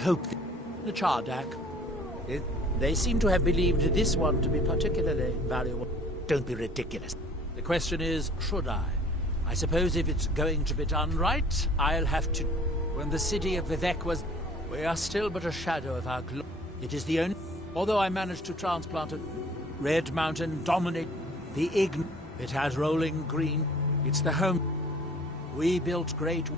hope the Chardak. They seem to have believed this one to be particularly valuable. Don't be ridiculous. The question is, should I? I suppose if it's going to be done right, I'll have to. When the city of Vivek was... We are still but a shadow of our glory. It is the only... Although I managed to transplant a Red Mountain dominate the Ign. It has rolling green. It's the home. We built great...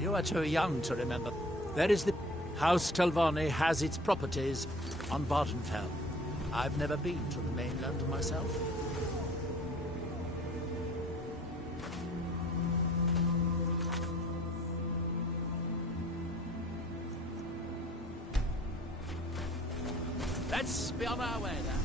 You are too young to remember. There is the... House Telvanni has its properties on Vardenfell. I've never been to the mainland myself. Let's be on our way then.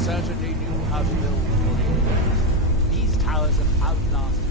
certainly knew how to build for the universe. These towers have outlasted.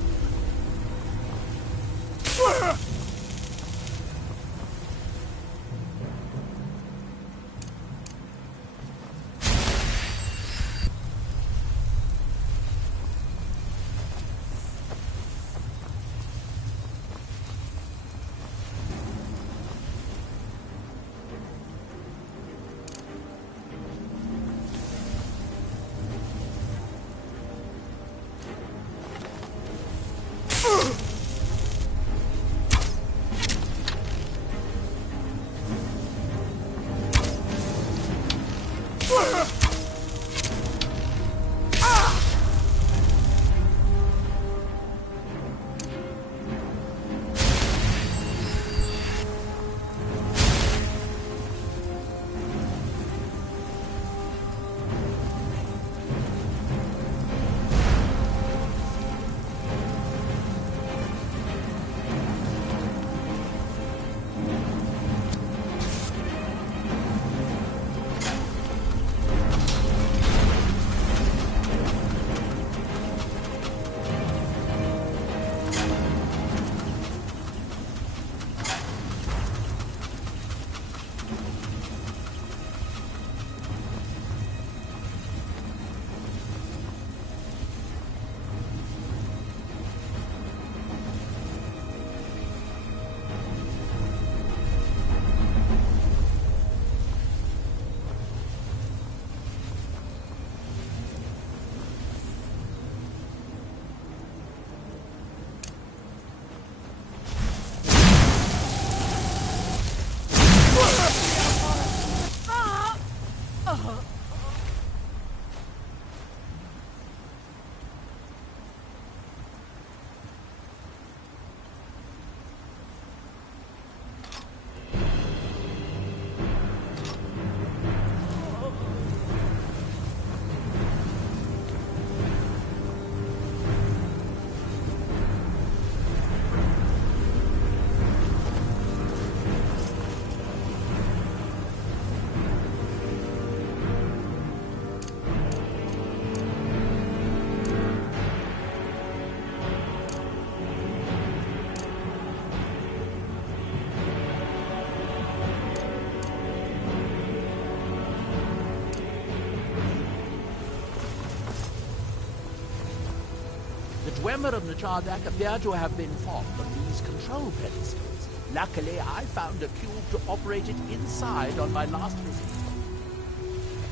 Dwemer of Nachardak appear to have been fond of these control pedestals. Luckily, I found a cube to operate it inside on my last visit.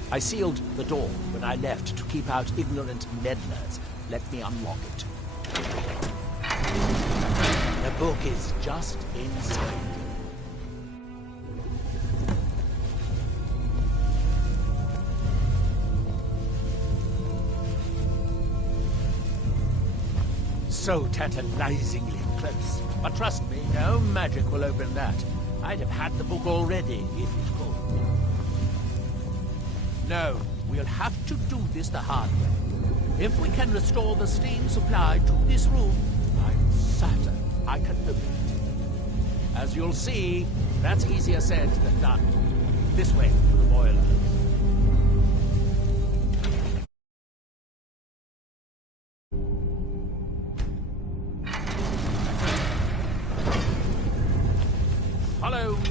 I sealed the door when I left to keep out ignorant meddlers. Let me unlock it. The book is just inside. So tantalizingly close. But trust me, no magic will open that. I'd have had the book already, if it could. No, we'll have to do this the hard way. If we can restore the steam supply to this room, I'm certain I can open it. As you'll see, that's easier said than done. This way to the boiler. Follow me.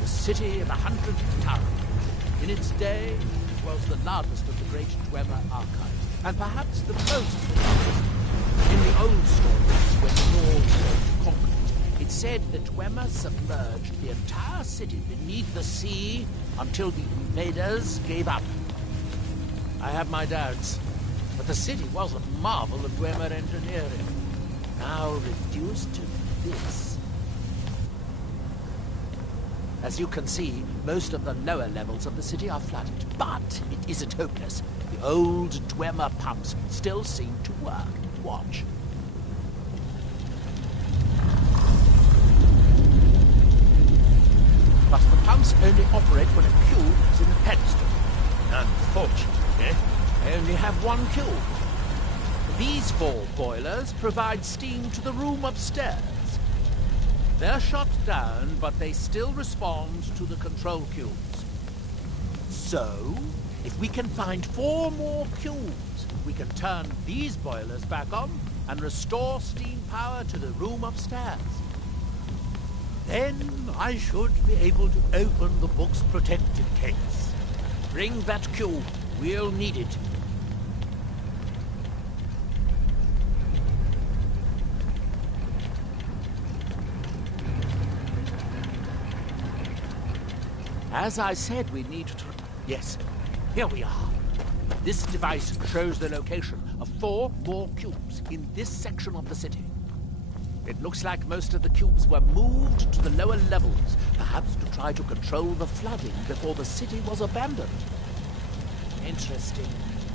The city of 100 towers. In its day, it was the largest of the great Dwemer archives, and perhaps the most largest. In the old stories, when the Nords conquered it, it's said that Dwemer submerged the entire city beneath the sea until the invaders gave up. I have my doubts, but the city was a marvel of Dwemer engineering, now reduced to this. As you can see, most of the lower levels of the city are flooded, but it isn't hopeless. The old Dwemer pumps still seem to work. Watch. But the pumps only operate when a cube is in the pedestal. Unfortunately, I only have one cube. These 4 boilers provide steam to the room upstairs. They're shut down, but they still respond to the control cubes. So, if we can find 4 more cubes, we can turn these boilers back on and restore steam power to the room upstairs. Then I should be able to open the book's protected case. Bring that cube. We'll need it. As I said, we need to... Yes, here we are. This device shows the location of 4 more cubes in this section of the city. It looks like most of the cubes were moved to the lower levels, perhaps to try to control the flooding before the city was abandoned. Interesting.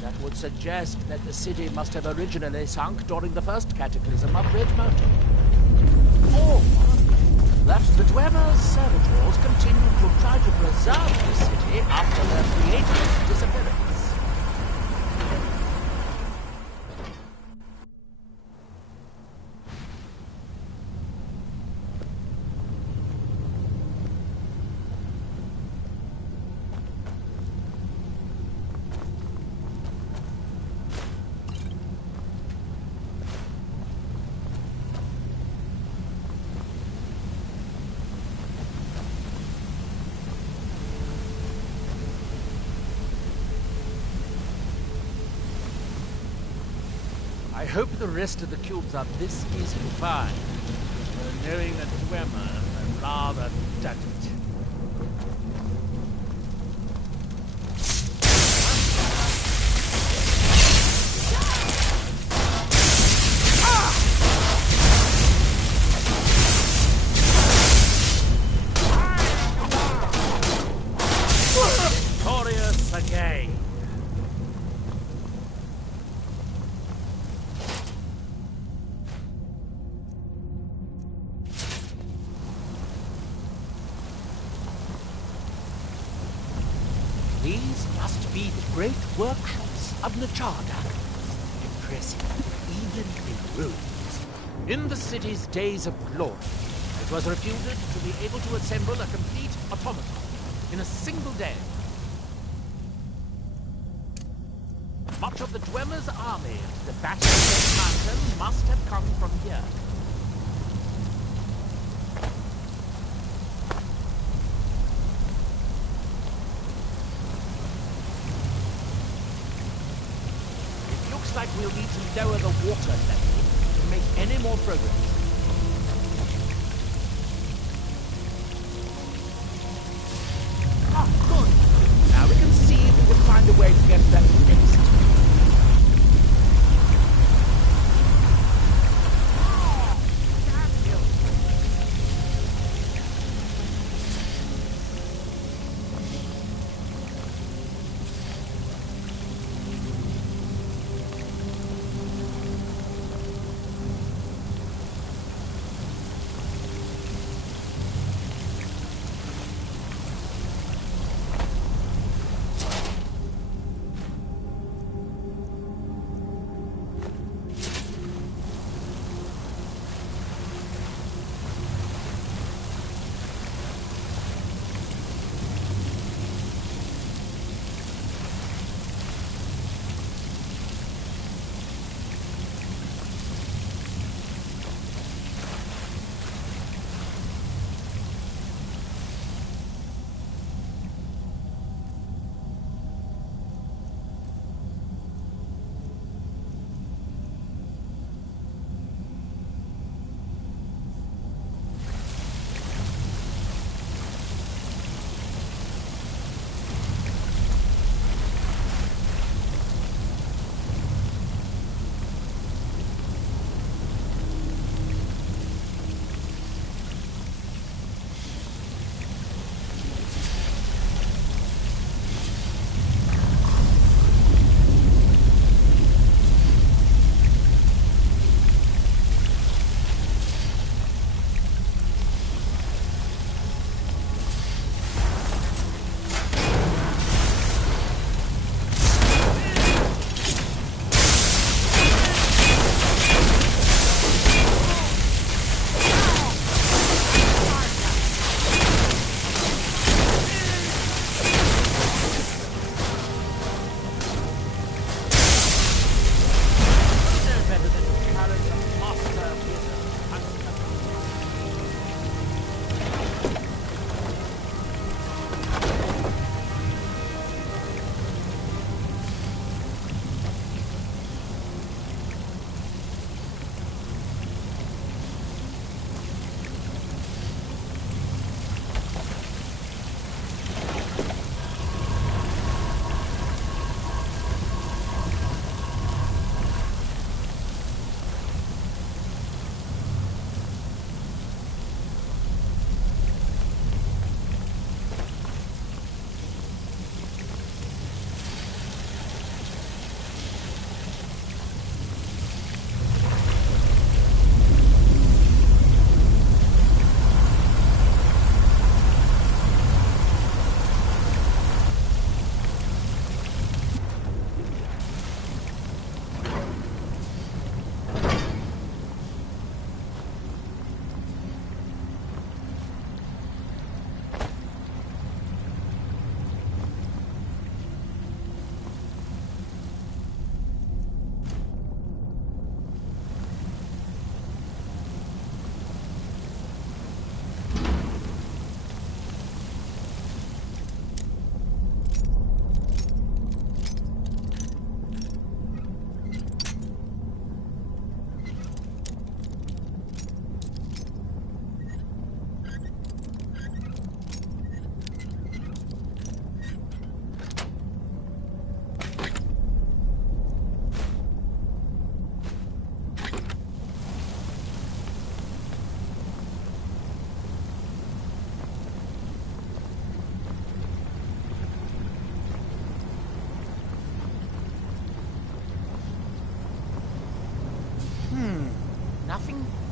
That would suggest that the city must have originally sunk during the first cataclysm of Red Mountain. Or that the Dwemer's servitors continued to try to preserve the city after their creator's disappearance. I hope the rest of the cubes are this easy to find. Knowing that Dwemer are rather delicate. again. These must be the great workshops of Nachardak. Impressive, even in ruins. In the city's days of glory, it was reputed to be able to assemble a complete automaton in a single day. Much of the Dwemer's army at the Battle of Red Mountain must have come from here. It looks like we'll need to lower the water level to make any more progress. Ah, good. Now we can see if we can find a way to get that next.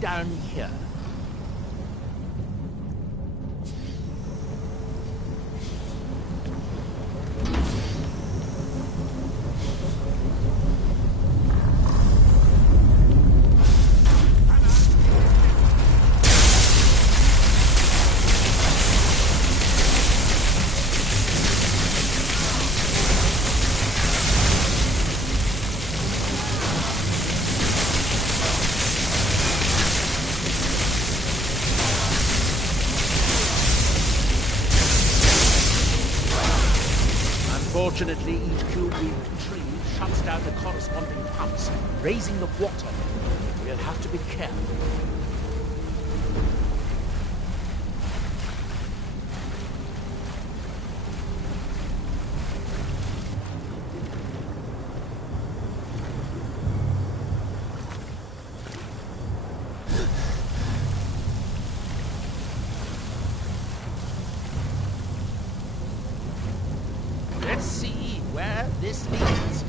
down here. Unfortunately, each cube-weaved tree shuts down the corresponding pumps, raising the water. We'll have to be careful. Let's see where this leads.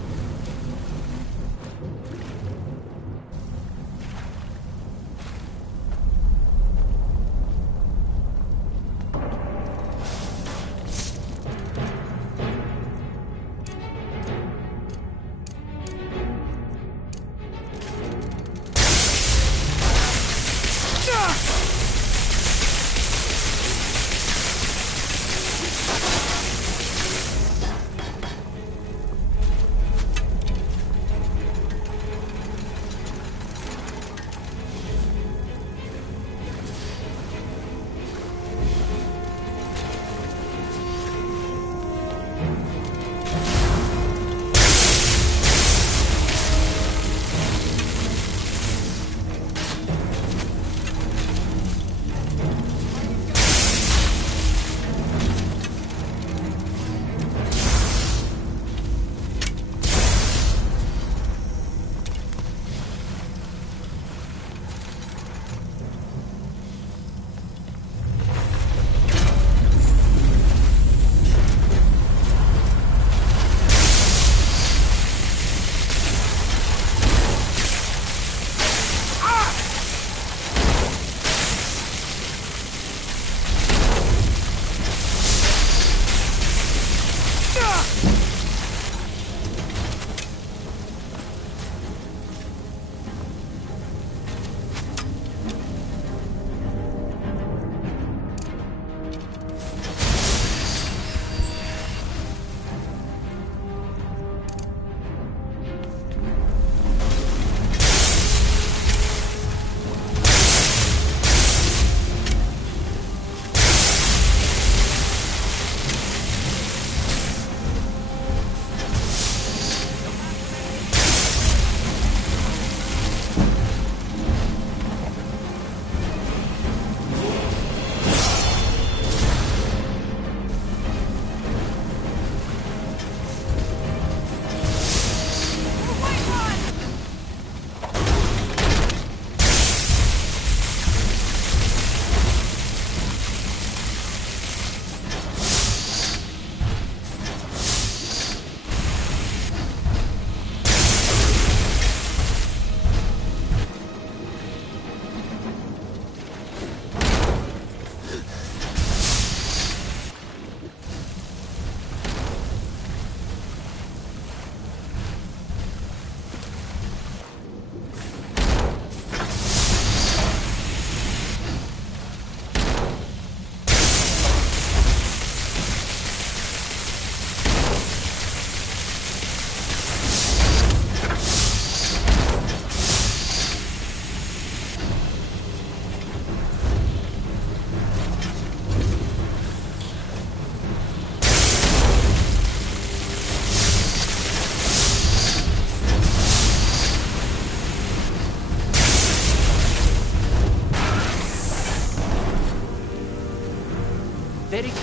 Very good.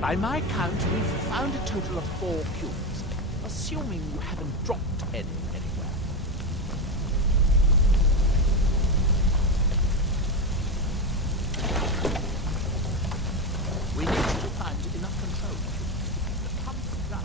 By my count, we've found a total of 4 cubes, assuming you haven't dropped any anywhere. We need to find enough control to keep the pump down.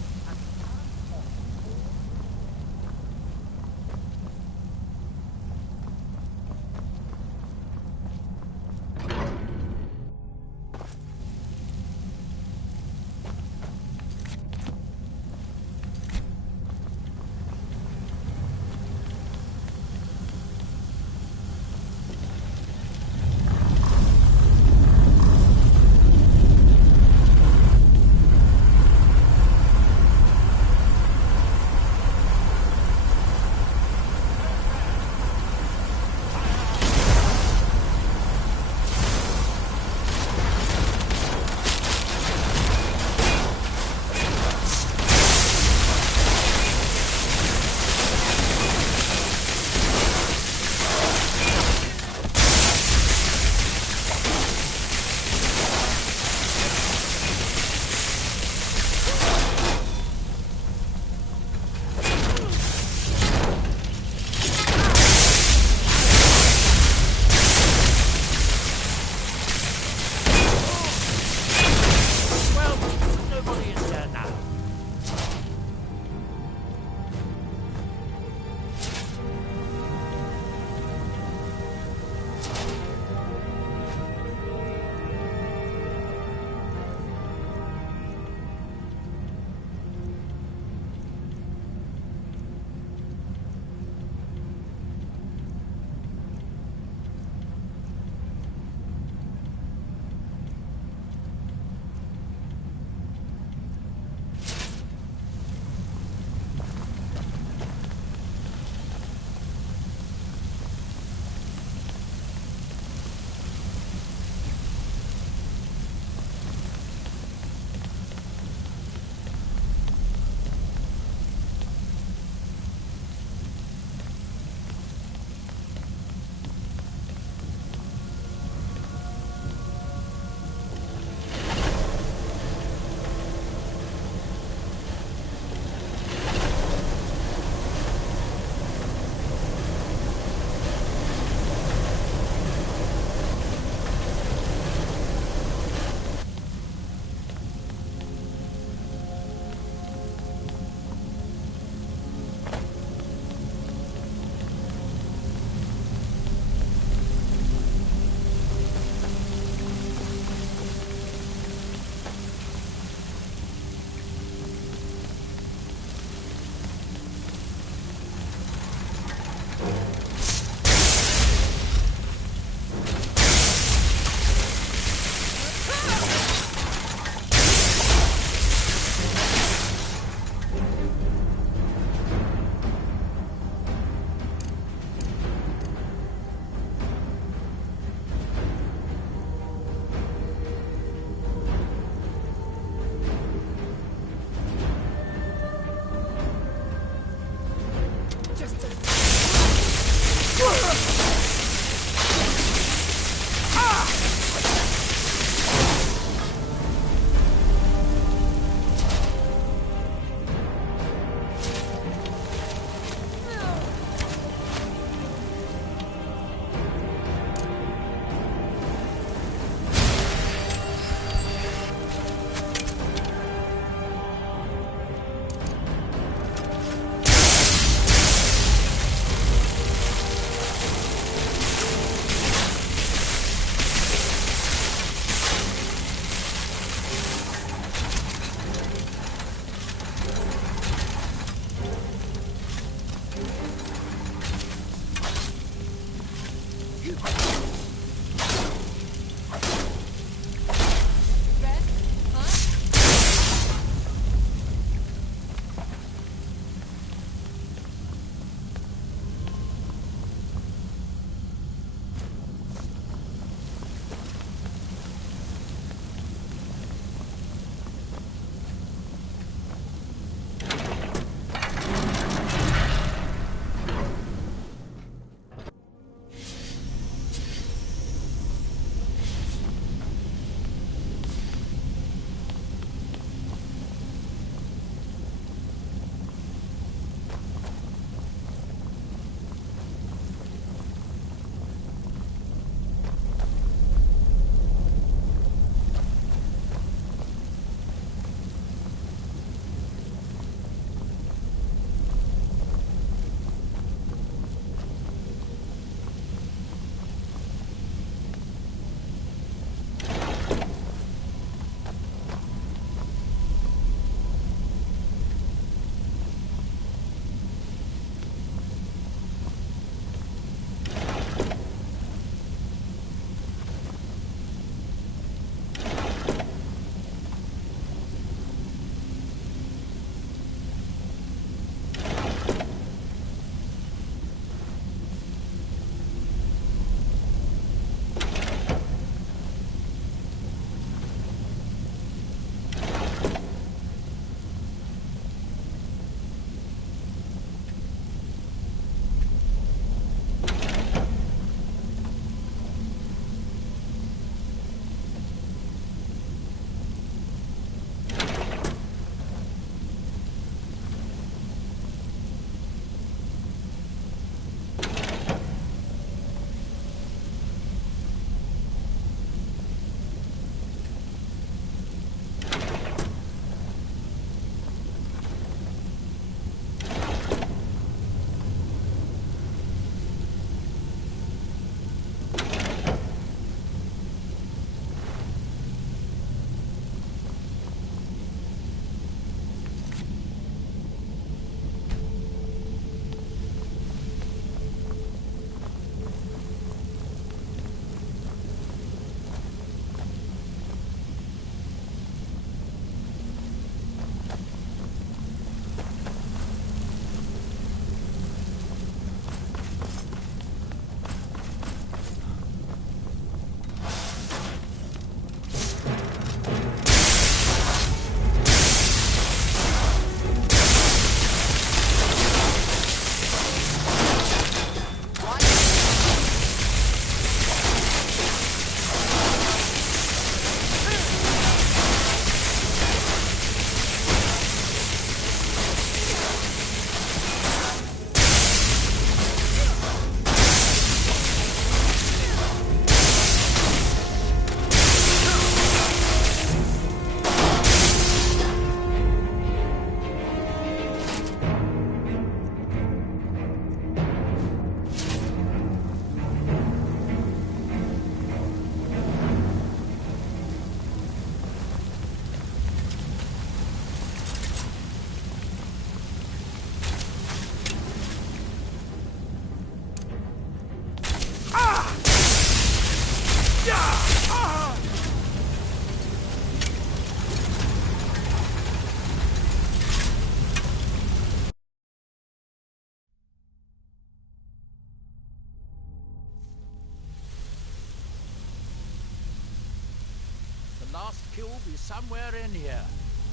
The last kill will be somewhere in here.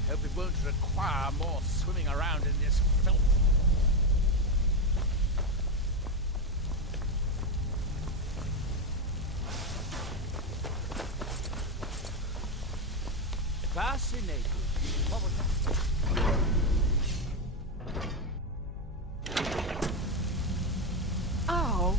Hope it won't require more swimming around in this filth. Fascinating. What was that? Oh.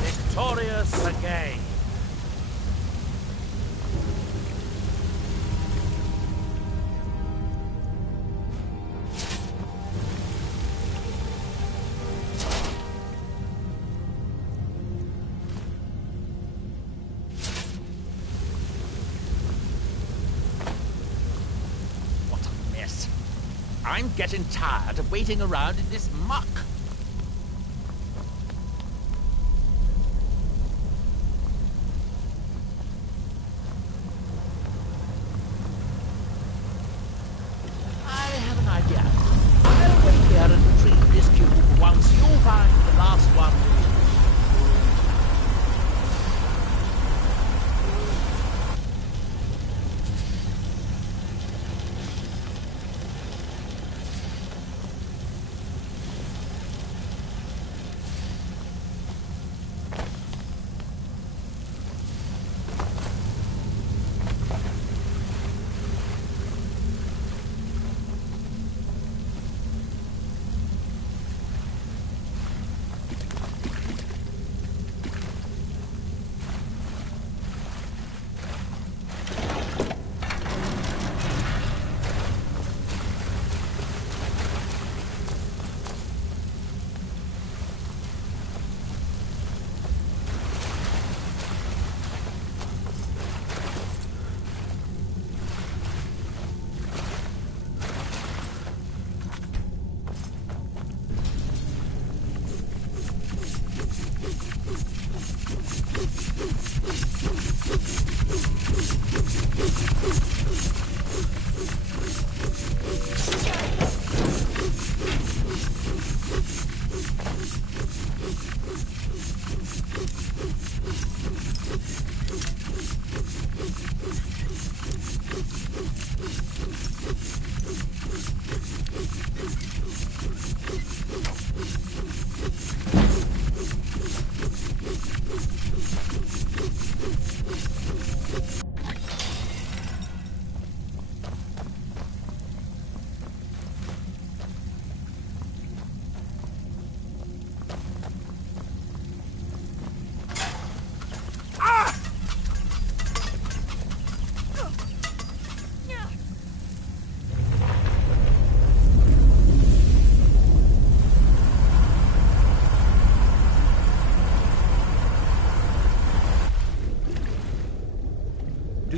Victorious again. What a mess. I'm getting tired of waiting around in this muck. I'll wait here and retrieve this cube once you find the last one.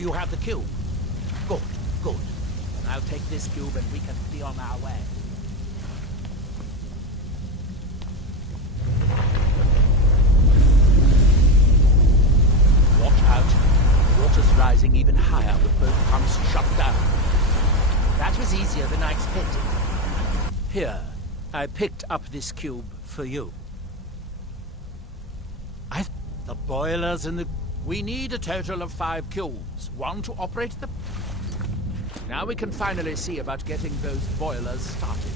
Do you have the cube? Good, good. Then I'll take this cube and we can be on our way. Watch out. Water's rising even higher with both pumps shut down. That was easier than I expected. Here, I picked up this cube for you. The boilers and the... We need a total of 5 cubes. 1 to operate the... Now we can finally see about getting those boilers started.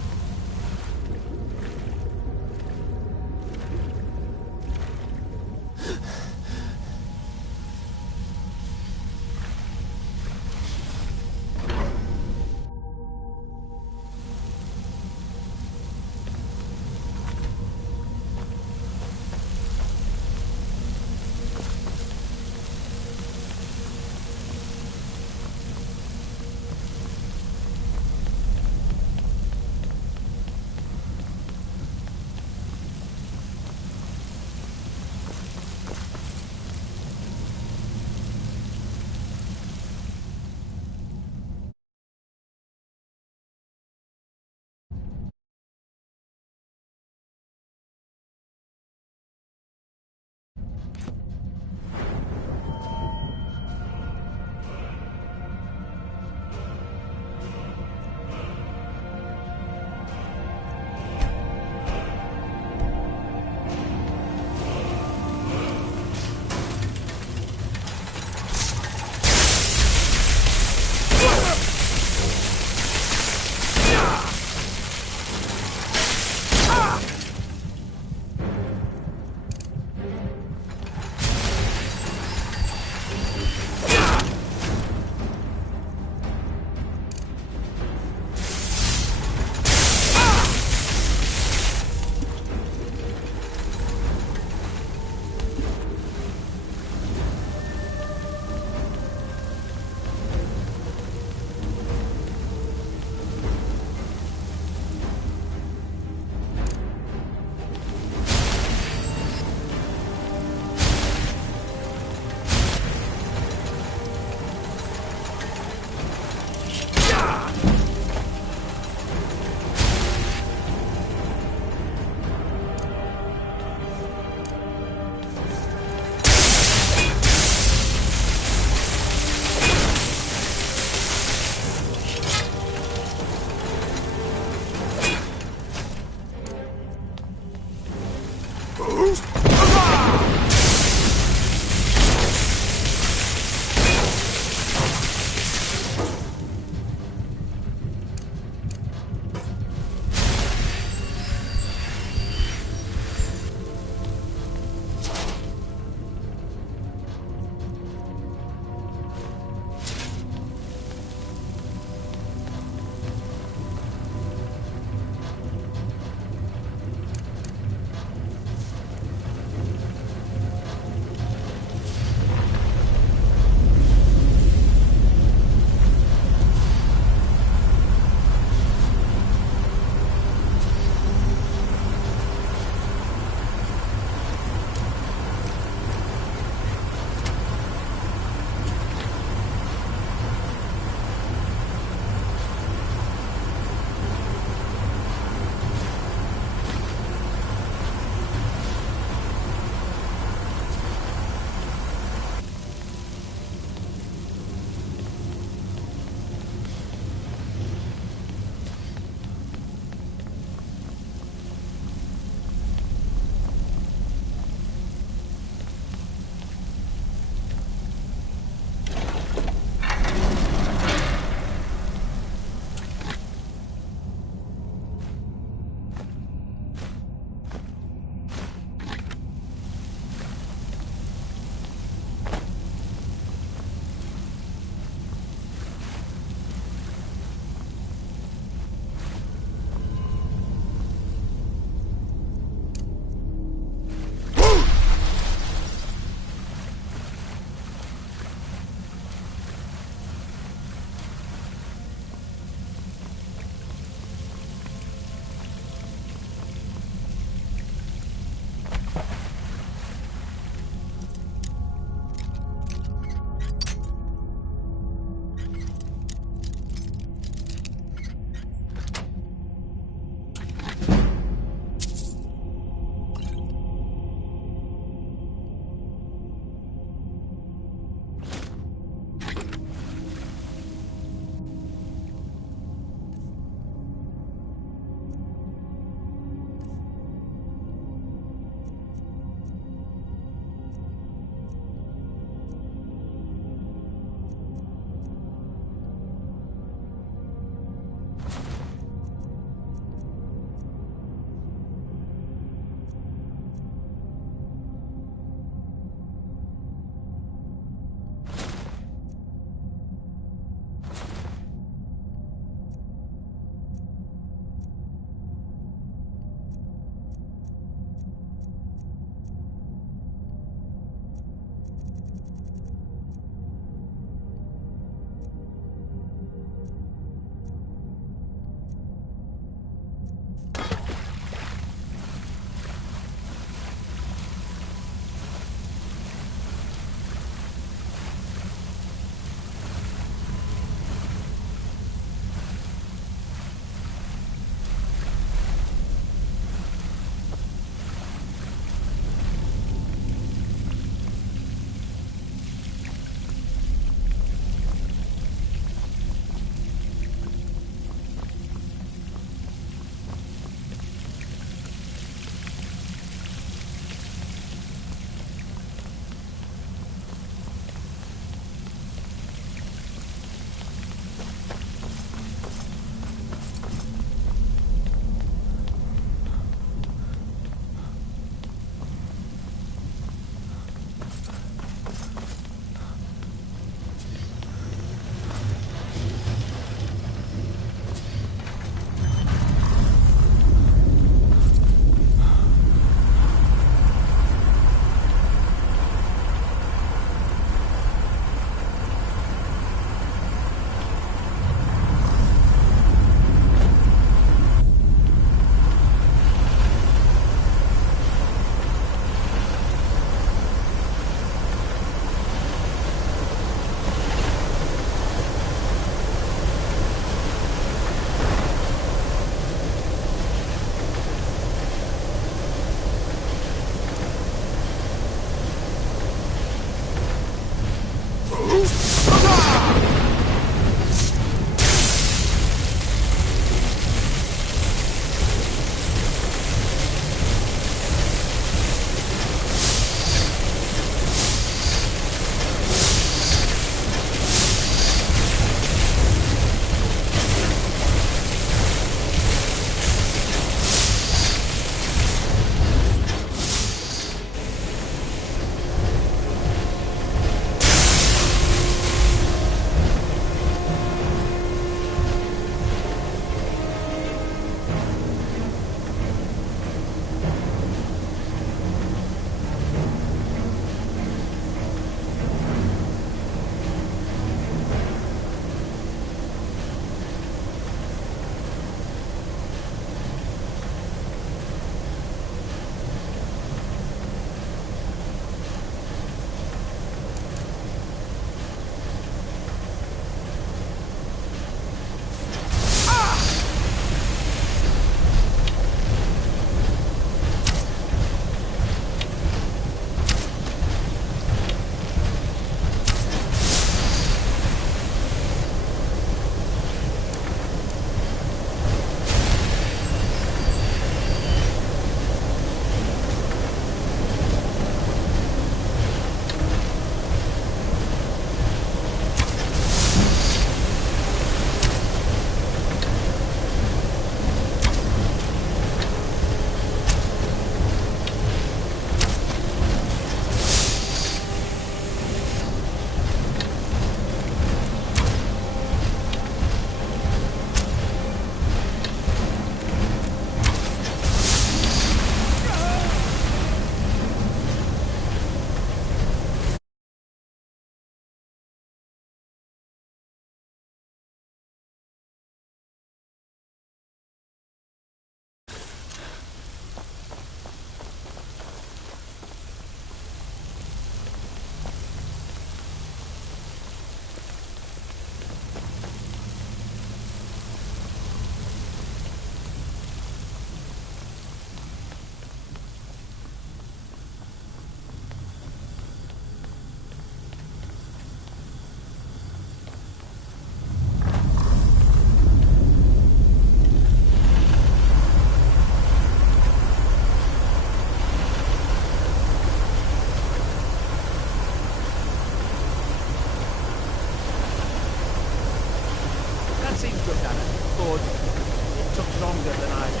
longer than I did.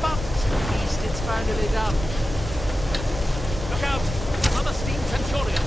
But at least it's finally done. Look out! Another steam Centurion!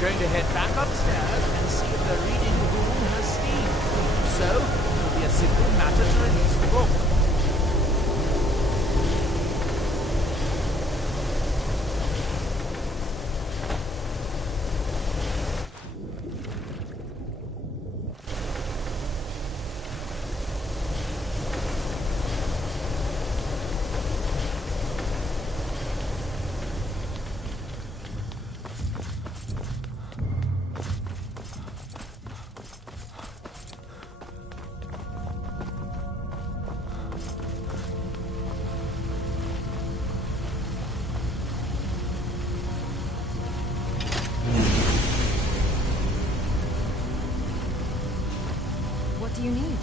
Going to head back upstairs and see if the reading room has steam. So, it will be a simple matter to release the book. What do you need?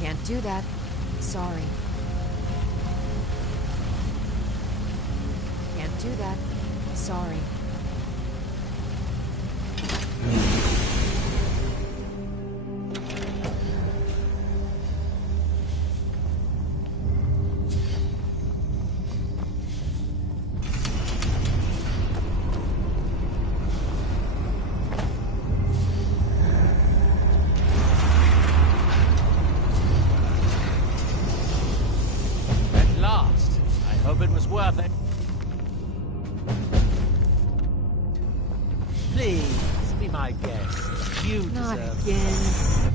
Can't do that. Sorry. Can't do that. Sorry. Hope it was worth it. Please, be my guest. You Not deserve again.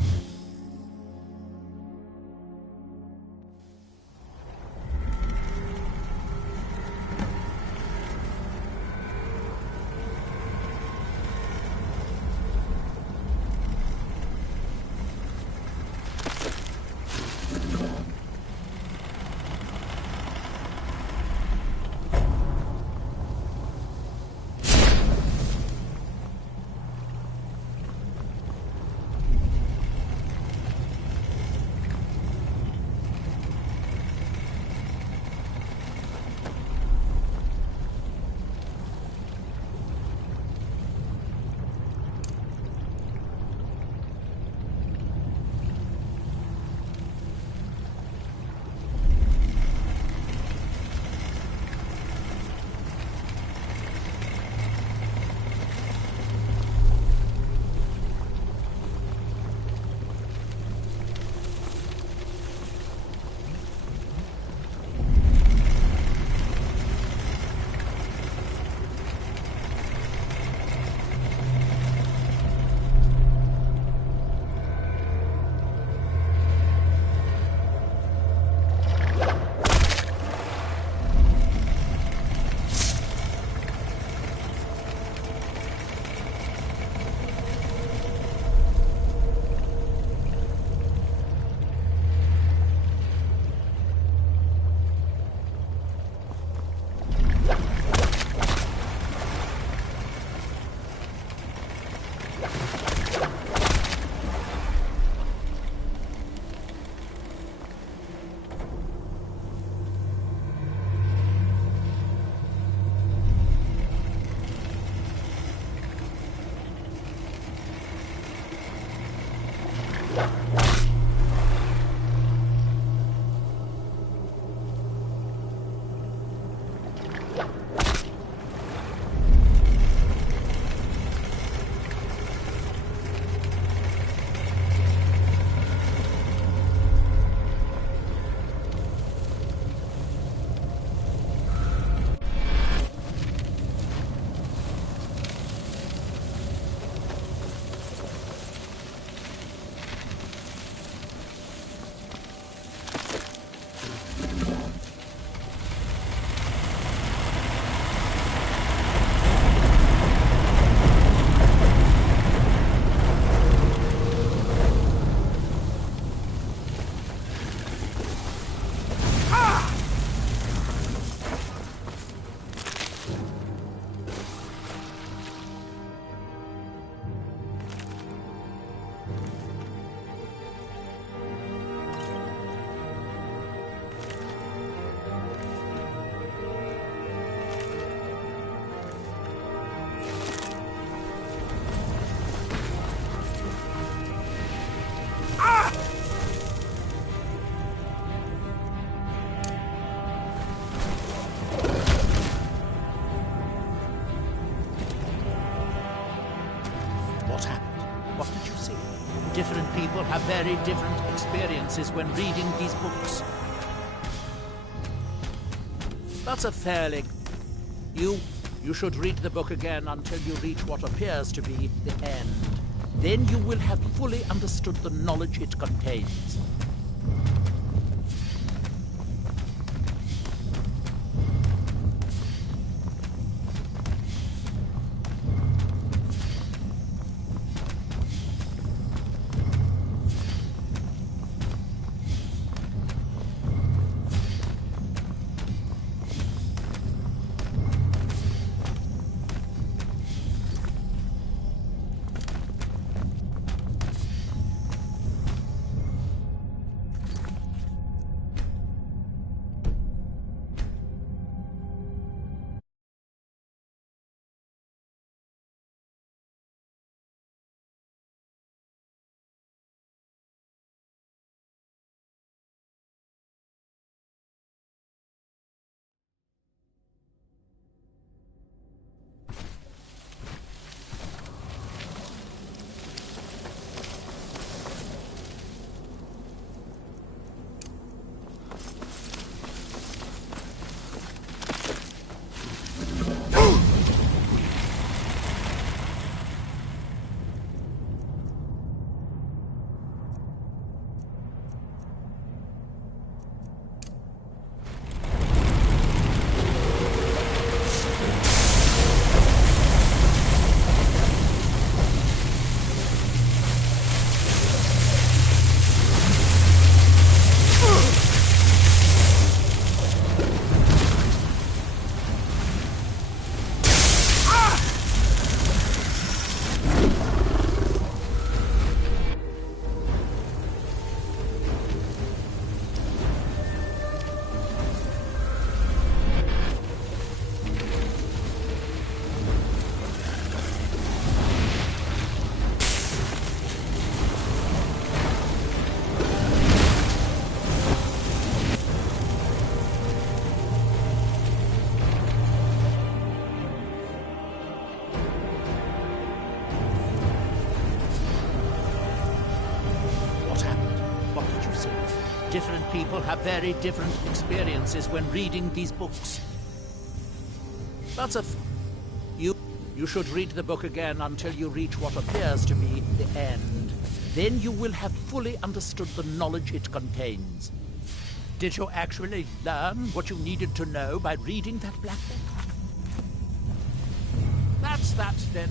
Different people have very different experiences when reading these books. That's a fairly... You should read the book again until you reach what appears to be the end. Then you will have fully understood the knowledge it contains. Different people have very different experiences when reading these books. That's a... You should read the book again until you reach what appears to be the end. Then you will have fully understood the knowledge it contains. Did you actually learn what you needed to know by reading that black book? That's that, then.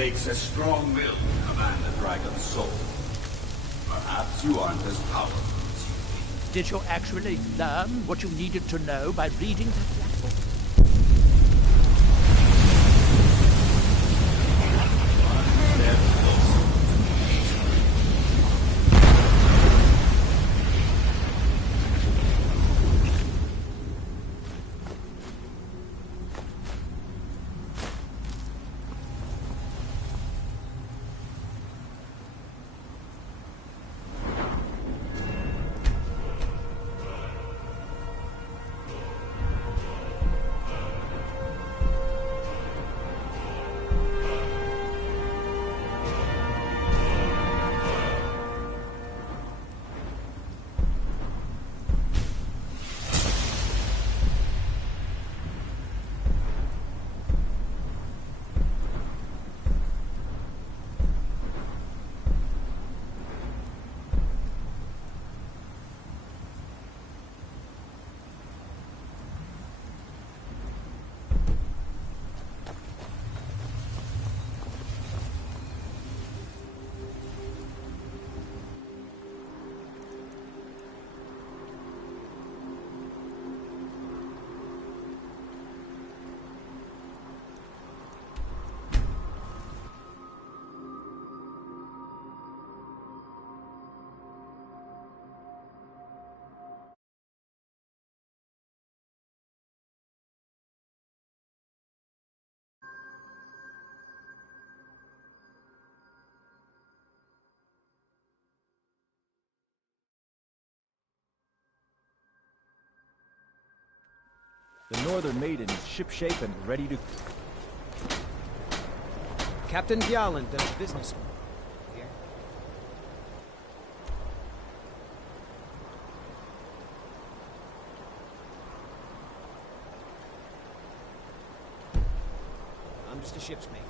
takes a strong will to command the dragon's soul. Perhaps you aren't as powerful as you think. Did you actually learn what you needed to know by reading that black book? One step closer. The Northern Maiden is shipshape and ready to... Captain Bjalland does business here. I'm just a ship's mate.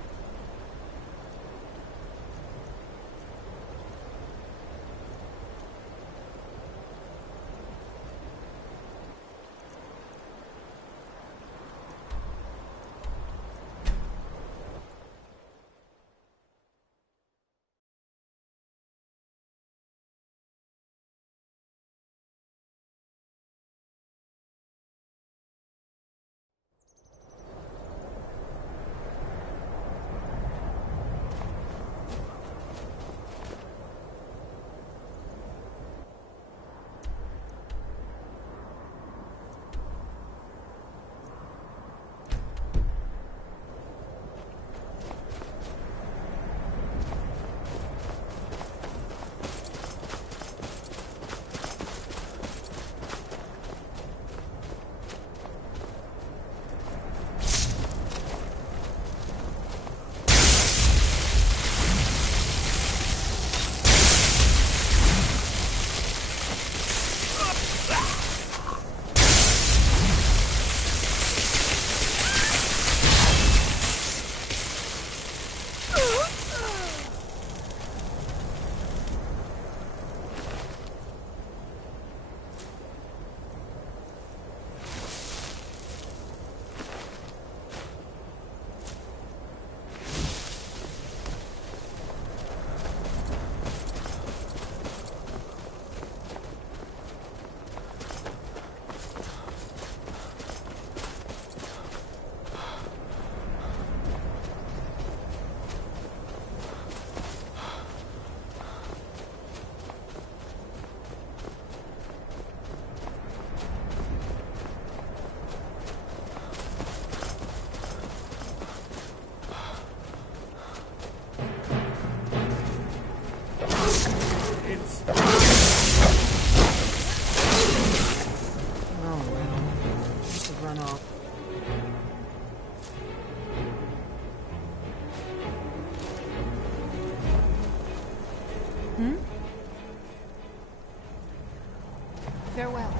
Farewell.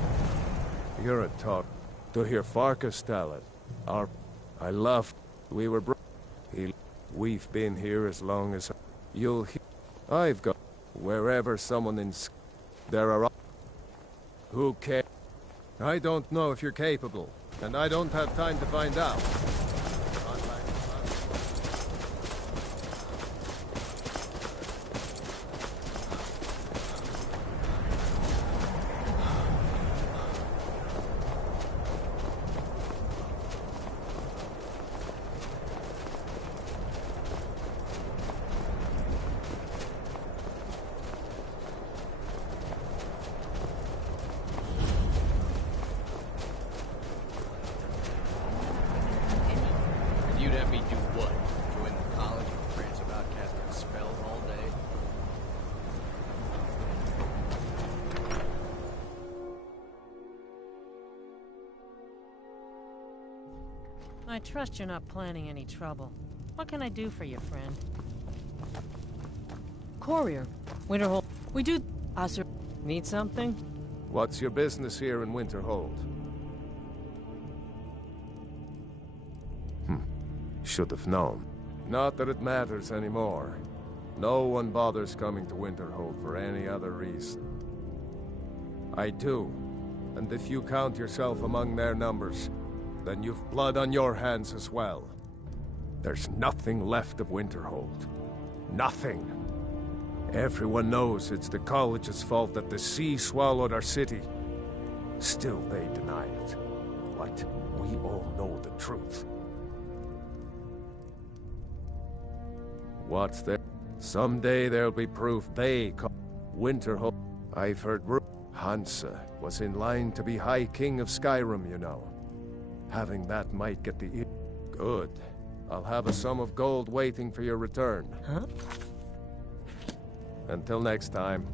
You're a talk. To hear Farkas tell it. I love. We were We've been here as long as... You'll hear... I've got... Wherever someone in... There are... Who cares? I don't know if you're capable, and I don't have time to find out. I trust you're not planning any trouble. What can I do for you, friend? Courier. Winterhold. We do... Sir. Need something? What's your business here in Winterhold? Should have known. Not that it matters anymore. No one bothers coming to Winterhold for any other reason. I do. And if you count yourself among their numbers, then you've blood on your hands as well. There's nothing left of Winterhold. Nothing. Everyone knows it's the college's fault that the sea swallowed our city. Still they deny it. But we all know the truth. What's there? Someday there'll be proof they call Winterhold. I've heard Hansa was in line to be High King of Skyrim, you know. Having that might get the... Good. I'll have a sum of gold waiting for your return. Huh? Until next time.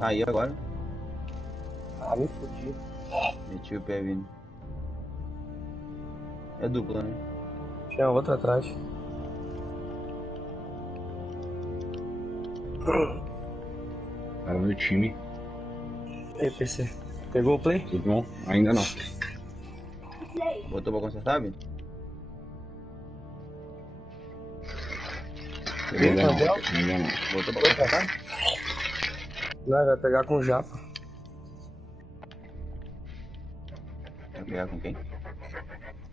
Aí agora? Ah, me fudi. Meti o pé vindo. É dupla, né? Tinha outra atrás. Tá no meu time. E aí, PC? Pegou o play? Tudo bom? Ainda não. Botou pra consertar, Vitor? Ainda não. Papel? Ainda não. Botou pra consertar? Não, vai pegar com o Japa. Vai pegar com quem?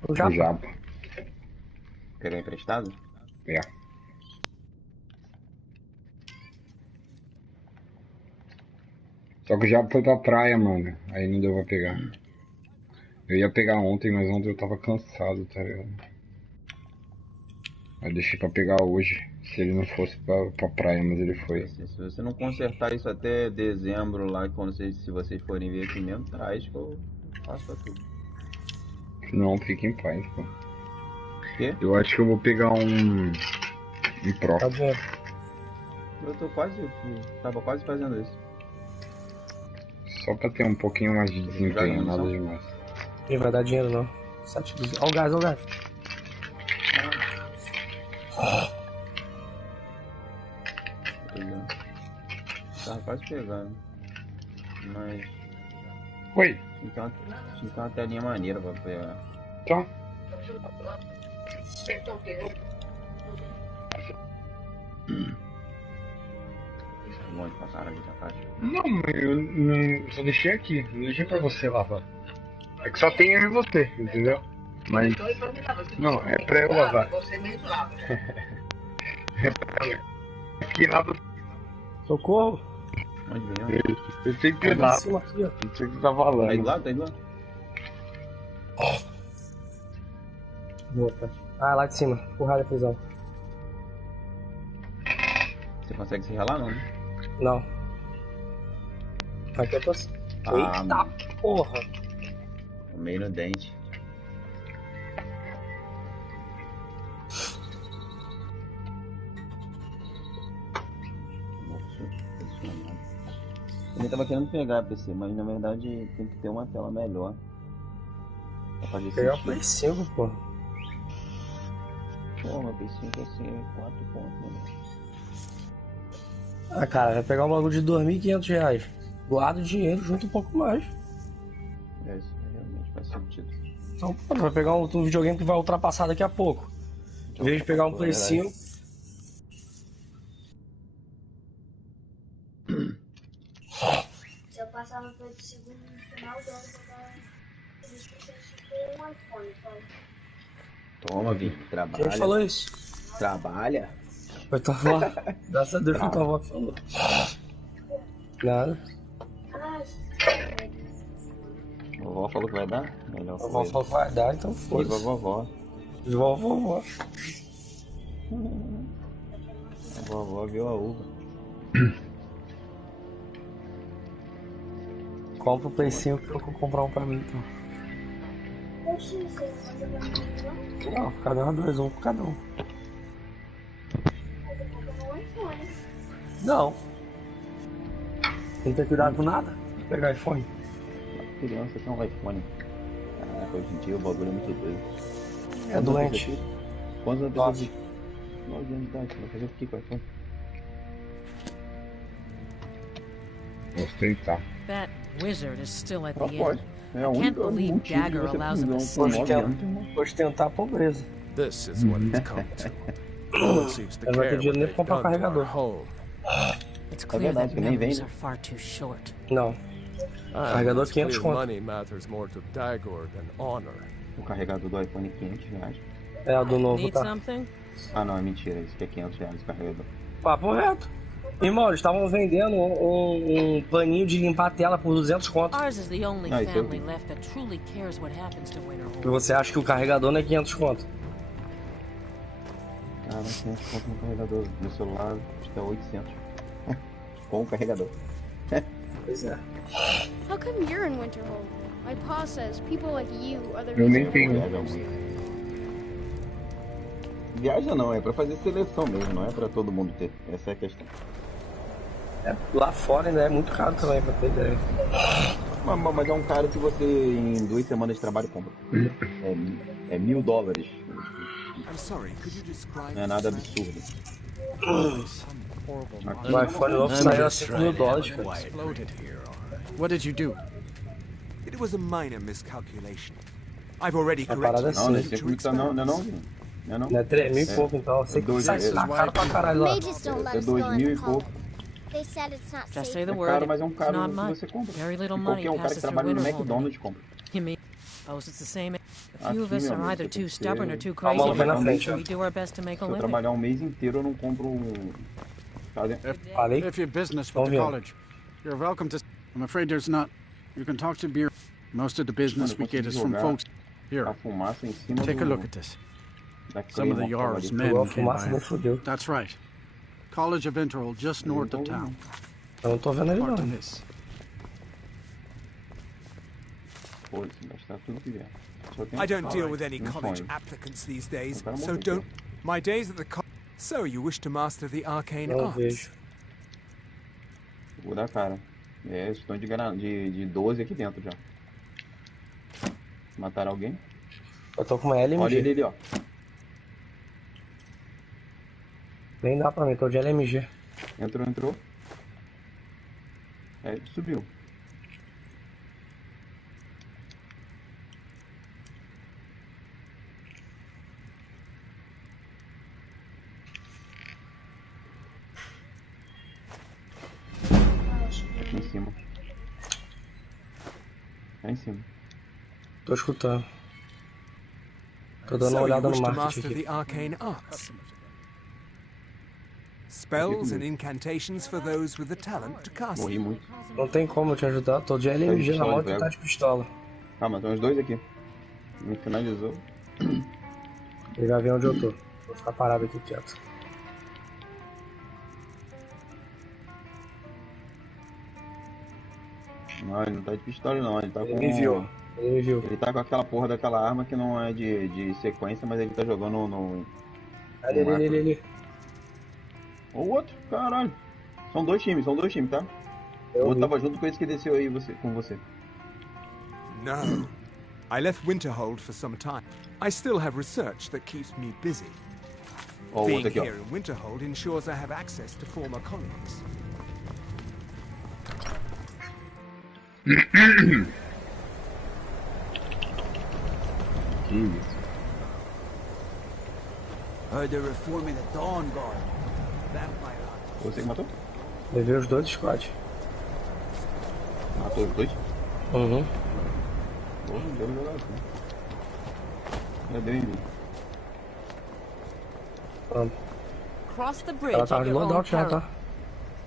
O Japa. Japa. Pegar emprestado? É. Só que o Japa foi pra praia, mano. Aí não deu pra pegar. Eu ia pegar ontem, mas ontem eu tava cansado, tá ligado? Aí deixei pra pegar hoje. Se ele não fosse pra praia, mas ele foi. Se você não consertar isso até dezembro lá, quando se vocês forem ver aqui mesmo, traz que eu faço pra tudo. Não, fique em paz, pô. Quê? Eu acho que eu vou pegar um Pro. Tá dinheiro. Eu tô tava quase fazendo isso. Só pra ter um pouquinho mais de desempenho, nada demais. Não vai dar dinheiro não. 7,200. Olha o gás, olha o gás. Tava quase pegando. Mas. Oi! Tinha que ter uma telinha maneira pra pegar. Tá. Longe pra caralho essa caixa. Não, eu não, só deixei aqui, não deixei pra você lavar. É que só tem eu e você, entendeu? Mas. Não, é pra eu lavar. Você mesmo lava. É pra eu. Aqui nada. Socorro. Onde vem? Eu sempre lavo. Aqui, ó. Não sei o que tá falando. Tá aí do lado? Tá aí do lado? Boa, tá. Ah, lá de cima. Empurrada a prisão. Você consegue se relar, não, né? Não. Aqui eu tô assim. Ah, Eita porra! Meio no dente. Também tava querendo pegar PC, mas na verdade tem que ter uma tela melhor. Pra fazer Pegar o sentido. Play 5, pô. Pô, meu Play 5 assim é 4 pontos, né? Ah, cara, vai pegar um bagulho de R$2.500. Guarda o dinheiro, junta um pouco mais. É, isso realmente faz sentido. Então, pô, vai pegar um videogame que vai ultrapassar daqui a pouco. Em vez de pegar um Play 5. Se eu passar no Play 5 no final do ano, vou dar 20% um iPhone, então. Toma, Vini, trabalha. Quem falou isso? Trabalha. Foi tua avó. Graças a Deus que tua avó falou. Nada. A vovó falou que vai dar? Melhor A vovó falou que vai dar, então Viva a foda-se. vovó. Viva a vovó. A vovó viu a uva. Compra o Play 5 que eu vou comprar um pra mim então. Oxi, você manda pra mim, não? Não, cada um dois, um por cada um. Mas eu compro no iPhone. Não. Tem que ter cuidado com nada. Vou pegar iPhone. A criança tem um iPhone. Caraca, hoje em dia o bagulho é muito doido. É doente. Quantos anos pessoa de 9 anos de idade? Vai fazer o que com o iPhone? Vou tentar. That wizard is still at Ela the pode. end. É I o can't único believe motivo de Dagger você allows him to com 9 anos. Ostentar a pobreza. This is what it's come to. No one seems to Eu não care tenho dinheiro what nem they've pra comprar done to our carregador. home. It's clear that verdade, que nem memories vem. are far too short. Não. Ah, Carregador it's 500 clear conto. money matters more to Dagor than honor. O carregador do iPhone é 500 reais. É, o do novo Need tá. something? Ah não, é mentira. Isso aqui é 500 reais o carregador. Papo reto. Irmão, eles estavam vendendo um paninho de limpar a tela por 200 conto. Ours is the only Ah, isso eu family vi. left that truly cares what happens to E Winterhold. você acha que o carregador não é 500 conto? Ah, mas 500 conto no carregador. Meu celular custa 800. Com o carregador. Pois é. How come you're in Winterhold? My pa says people like you are the Eu nem reason. tenho. Viaja muito. Viaja não, é pra fazer seleção mesmo, não é pra todo mundo ter. Essa é a questão. É, lá fora ainda é muito caro também, pra ter ideia. Mas é um cara que você em 2 semanas de trabalho compra. É $1000. I'm sorry, could you describe Não é nada absurdo. O iPhone novo saiu a $5.000, cara. exploded here, all right. What did you do? It was a minor miscalculation. I've already A parada é corrected Não, assim. nesse custa não, não é não, Vinho? Não é não? Não é 3 mil e pouco, então. Eu sei que sai caro pra caralho lá. Mages don't let É us go 2 mil e into pouco. college. They said it's not Just safe. say the É word. caro, mas é um It's caro not que much. você compra. Very little E money qualquer um cara que passes through trabalha no Winterhold. McDonald's compra. You mean? Suppose it's the same. A few of Aqui, us meu are amigo, either você tem too que stubborn or ser- too A mão crazy. vai na frente, ó. We do our best to make a Se eu living. trabalhar um mês inteiro, eu não compro um... Sabe? Falei? If you're business with Vamos the ver. college, you're welcome to. I'm afraid there's not. You can talk to beer. Most of the business Mano, we eu get consegui is from jogar folks. Here, a fumaça em cima take a do... look at this. da Some of the crema, Jarl's ali. men Igual a came fumaça by. nem fudeu. That's right. College of Winterhold, just north of town. Eu não tô vendo ele Part não. of this. Pô, isso gastar tudo que vier. Só tem I don't deal with um any college sonho. applicants these days, O cara so morreu. don't. My days at the college. So you wish to master the arcane Não arts? vejo. Vou dar cara. É, estou de 12 aqui dentro já. Mataram alguém? Eu tô com uma LMG. Olha ele ali, ó. Nem dá pra mim, tô de LMG. Entrou. É, subiu. Aqui em cima. Lá em cima. Tô escutando. Tô dando uma So you olhada no wish to marketing master aqui. the arcane arts? Spells and incantations for those with the talent to cast Morri them. muito. Não tem como eu te ajudar, tô de LMG na mão e tu tá de pistola. Ah, mas tem uns dois aqui. Me finalizou. Ele vai ver onde eu tô. Vou ficar parado aqui quieto. Não, ele não tá de pistola não, ele tá Ele com... me viu. Ele me viu. Ele tá com aquela porra daquela arma que não é de sequência, mas ele tá jogando no... Ali. O outro, caralho. São dois times, tá? O Eu outro vi. tava junto com esse que desceu aí com você. No. I left Winterhold for some time. I still have research that keeps me busy. Ó, o Being outro aqui, here ó. in Winterhold ensures I have access to former colleagues. Que isso. Heard they're reforming the Dawn Guard. Vampire hunters. Você que matou? Levei os dois squad. Matou os dois? Uhum. Porra, não deu jogar assim. Já deu em mim. Cross the bridge Ela tá at de your own loadout já, peril. tá?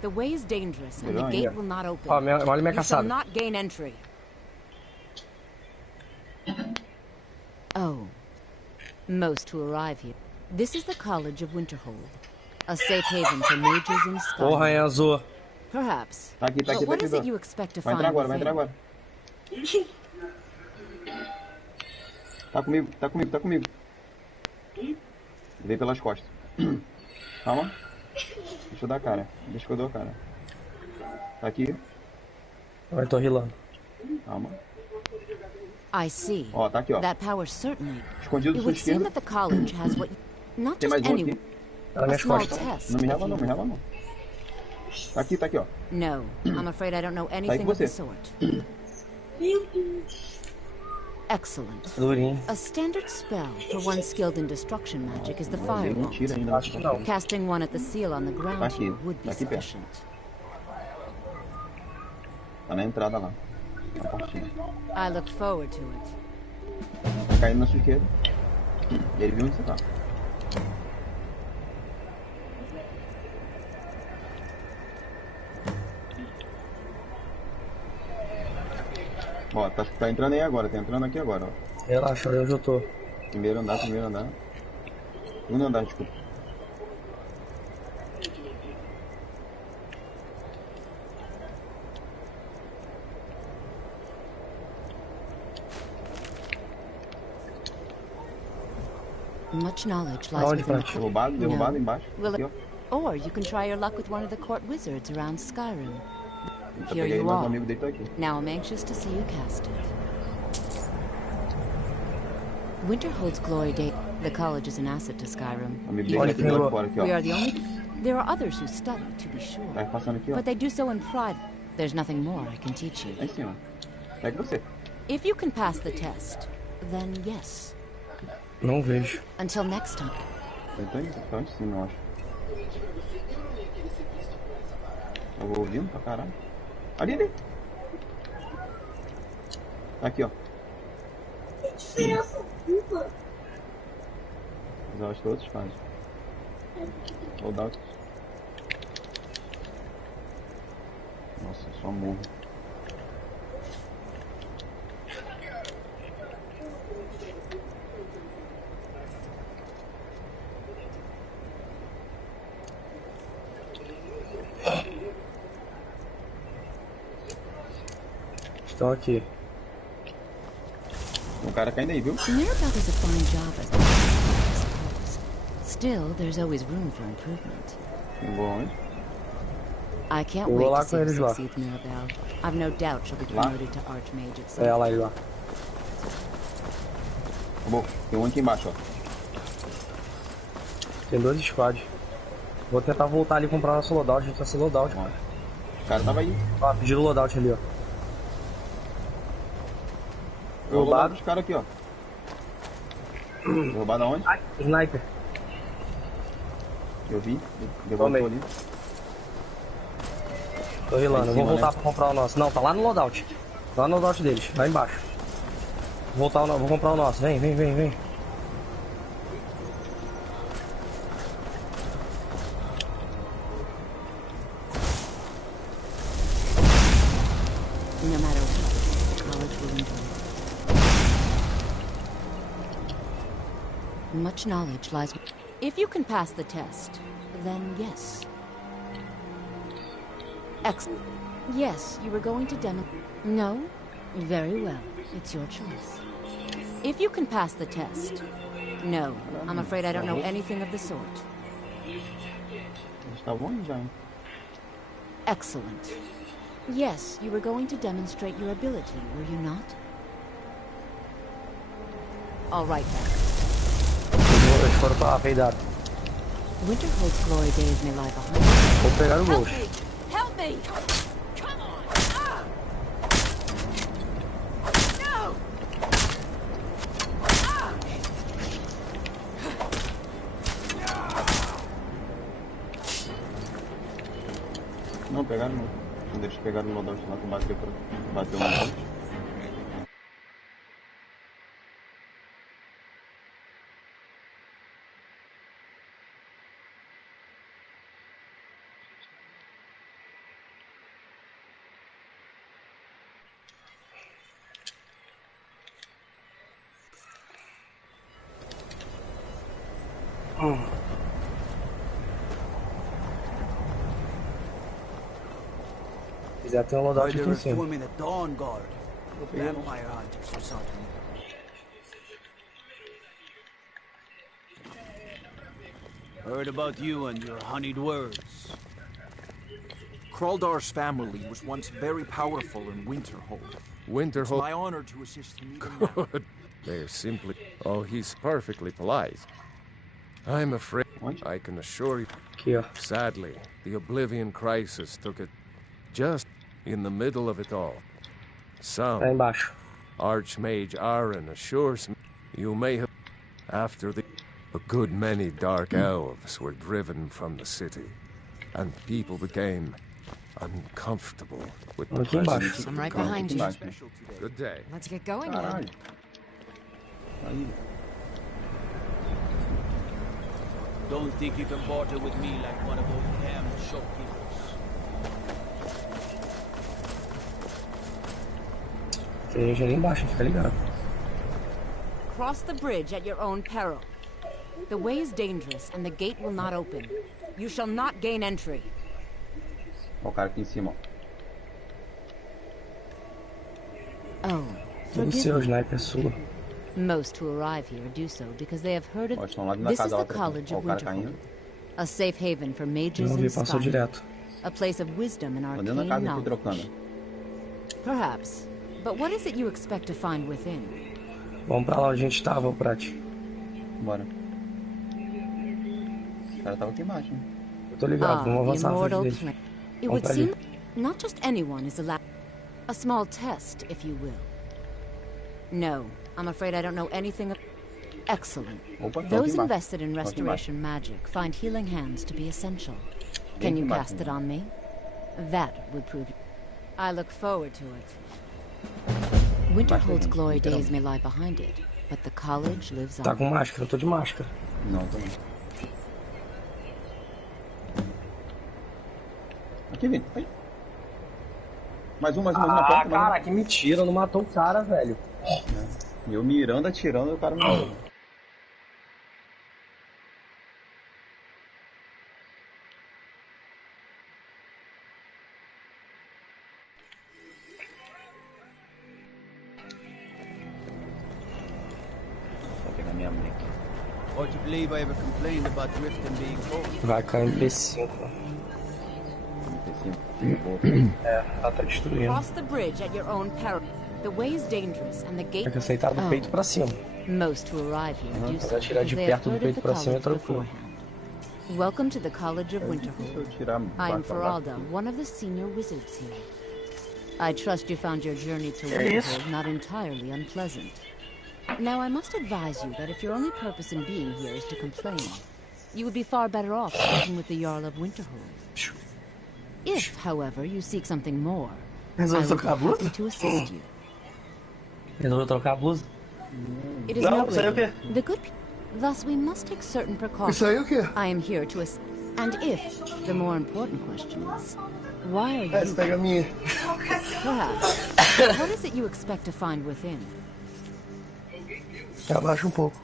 The way is dangerous, and the Melhor gate ainda. will not open. Ó, olha minha You shall caçada. not gain entry. Oh. Most who arrive here. This is the College of Winterhold. A safe haven for mages and Porra, scholars. hein, azul. Perhaps. Tá aqui, But what is ó. it you expect to Vai find entrar agora, vai within? entrar agora. Tá comigo, tá comigo, tá comigo. Veio pelas costas. Calma. Deixa eu dar a cara. Deixa que eu dou a cara. Tá aqui. Eu tô rilando. Calma. I see. Ó, tá aqui, ó. That power certainly. Escondido It do would seu seem esquerdo. that the college has what not Tem just mais um any aqui. Tá nas a minhas small costas. test. Não me if rela you não, me will. rela não. Tá aqui, ó. No, I'm afraid I don't know Tá aí anything com of the você. sort. Excellent. Durinho. A standard spell for one skilled in destruction magic is the fireball. Mentira ainda. Acho que não. Casting one at the seal on the ground Tá aqui, here would be tá aqui perto. sufficient. Tá na entrada lá. Na portinha. I look forward to it. Tá caindo na sua esquerda. E ele viu onde você tá. Ó, tá entrando aí agora, tá entrando aqui agora, ó. Relaxa, onde eu tô. Primeiro andar, primeiro andar. Segundo andar, desculpa. Much knowledge lies Aonde, within the Paty? Derrubado embaixo. Will Aqui, it... ó. Or you can try your luck with one of the court wizards around Skyrim. Eita, Here peguei you mais um are. amigo dele tá aqui. Now I'm anxious to see you cast it. Winterhold's glory day. The college is an asset to Skyrim. Amigo You dele are aqui the- do lado de fora, aqui, we ó. are the only. There are others who study, to be sure, Tá passando aqui, ó. but they do so in private. There's nothing more I can teach you. Lá em cima. Pega você. If you can pass the test, then yes. Não vejo. Until next time. Tá em cima, eu acho. Eu vou ouvindo pra caralho. Ali. Tá aqui, ó. Mas eu acho que outros fazem. Soldados. Nossa, só morro. Estão aqui. Tem um cara caindo aí, viu? Mirabelle does a fine job as I suppose. Still, there's always room for improvement. Eu vou onde? I can't Vou wait lá to com see eles you lá. succeed, Mirabelle. I've no doubt she'll be Lá? promoted to Archmage at some É, lá e lá. Acabou. Tem um aqui embaixo, ó. Tem dois squads. Vou tentar voltar ali e comprar nosso loadout. A gente tá sem loadout, mano. O cara tava aí. Ó, pediram loadout ali, ó. Derrubado os caras aqui, ó. Derrubado aonde? Ai, sniper. Eu vi. Derrubou ali. Tô rilando. Lá em Eu vou cima, voltar né? pra comprar o nosso. Não, tá lá no loadout. Lá no loadout deles, lá embaixo. Vou voltar vou comprar o nosso. Vem. No matter what, the college will enjoy it. Much knowledge lies. If you can pass the test, then yes. Excellent. Yes, you were going to demo. No? Very well. It's your choice. If you can pass the test. No, I'm afraid I don't know anything of the sort. Eles estavam aí já, hein? Excellent. Yes, you were going to demonstrate your ability, were you not? All right then. Eles foram pra lá, peidado. Winterhold's glory days may lie behind. Vou pegar o ghost. Help me! Come on! Ah! No! Ah! Não, pegaram não. Quando eles pegaram o loadout lá, que bateu o loadout. Já tem um loadout Why aqui they're em cima. reforming the Dawn Guard. Vampires or something. Heard about you and your honeyed words. Kraldar's family was once very powerful in Winterhold. It's my honor to assist him even now. Good. They're simply... Oh, he's perfectly polite. I'm afraid... I can assure you... Aqui, ó. Sadly, the Oblivion Crisis took it just in the middle of it all. Some... Lá embaixo. Archmage Aaron assures me you may have... After the... A good many dark elves were driven from the city, and people became uncomfortable with the Aqui embaixo. presence of I'm the right common. behind you. Good day. Let's get going then. Caralho. Aí. Don't think you can barter with me like one of those damn shopkeepers. Tem gente ali embaixo, fica ligado. Cross the bridge at your own peril. The way is dangerous and the gate will not open. You shall not gain entry. Ó, o cara aqui em cima, ó. Oh, Tudo forgive seu, me. sniper sua. Most who arrive here do so because they have heard of... Ó, estão lá dentro da This is casa the outra. College Ó, of o cara Winterhold. caindo. A safe haven for mages Não vi, and passou scholars. direto. A place of wisdom and Tô dentro da arcane casa aqui knowledge. trocando. Perhaps. But what is it you expect to find within? Vamos pra lá onde a gente tava, Prati. Bora. O cara tava aqui embaixo, né? Eu tô ligado, vamos the avançar na immortal frente flame. dele. It Vamos would pra seem ali. not just anyone is allowed. A small test, if you will. No, I'm afraid I don't know anything of... Excellent. Opa, tô Those aqui embaixo. invested in Tô aqui embaixo. restoration magic find healing hands to be essential. Bem Can aqui you embaixo, cast it né? on me? That would prove... I look forward to it. Winterhold's gente, glory literalmente. days may lie behind it, but the college lives Tá on. com máscara? Eu tô de máscara. Não, tô não. Aqui, Vitor. Aí. Mais um na porta. Ah, mais um. cara, que mentira, não matou o cara, velho. E eu mirando, atirando, e o cara não morreu. Vou pegar minha mãe aqui. Hard to believe I ever complained about Drifton being cold. Vai cair em B5. É, ela tá destruindo. Cross the bridge at your own peril. The way is dangerous and the gate... Tem que aceitar do peito pra cima. Most who arrive here do so Vai atirar de because they have perto do heard of peito the pra cima e college tranquilo. beforehand. Welcome to the College of Winterhold. I am Feralda, one of the senior wizards here. I trust you found your journey to Winterhold not entirely unpleasant. Now, I must advise you that if your only purpose in being here is to complain, you would be far better off speaking with the Jarl of Winterhold. If, however, you seek something more, I Resolveu would be trocar a blusa? happy to assist you. Resolveu trocar a blusa? It is Não, no isso aí é o great. quê? The good Thus, we must take certain precautions. Isso aí é o quê? I am here to assist. And if, the more important question is, why are you... Essa pega a minha. Perhaps. What is it you expect to find within? Abaixa um pouco.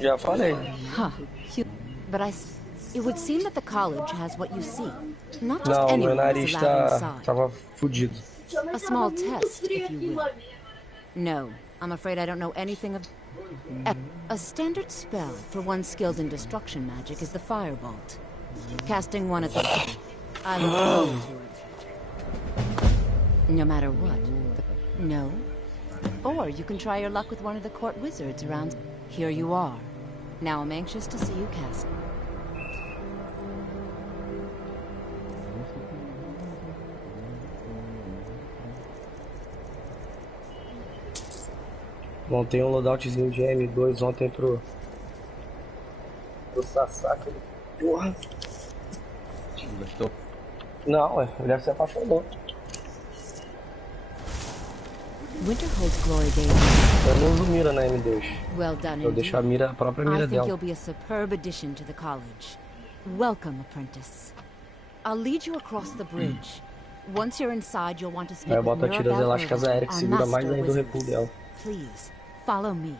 Já falei. Huh. But it would seem that the college has what you seek. Not just Não, meu anyone nariz is allowed inside. tava fudido. A small test, if you will. No, I'm afraid I don't know anything of... A standard spell for one skilled in destruction magic is the Firebolt. Casting one at the... I look forward to it. No matter what. No? Or you can try your luck with one of the court wizards around... Here you are. Now I'm anxious to see you cast. Montei um loadoutzinho de M2 ontem pro Sasaki. Porra. Gostou? Não, ele se apaixonou. Winterhold's glory days. Eu não uso mira na M2. Well done, Eu deixo a mira, a própria I mira think dela. you'll be a superb addition to the college. Welcome, apprentice. I'll lead you across the bridge. Once you're inside, you'll want to speak Aí eu with boto a tiras Mirabelle elásticas Irving, aéreas que our segura mais master ainda o wizard. recuo dela. Please, follow me.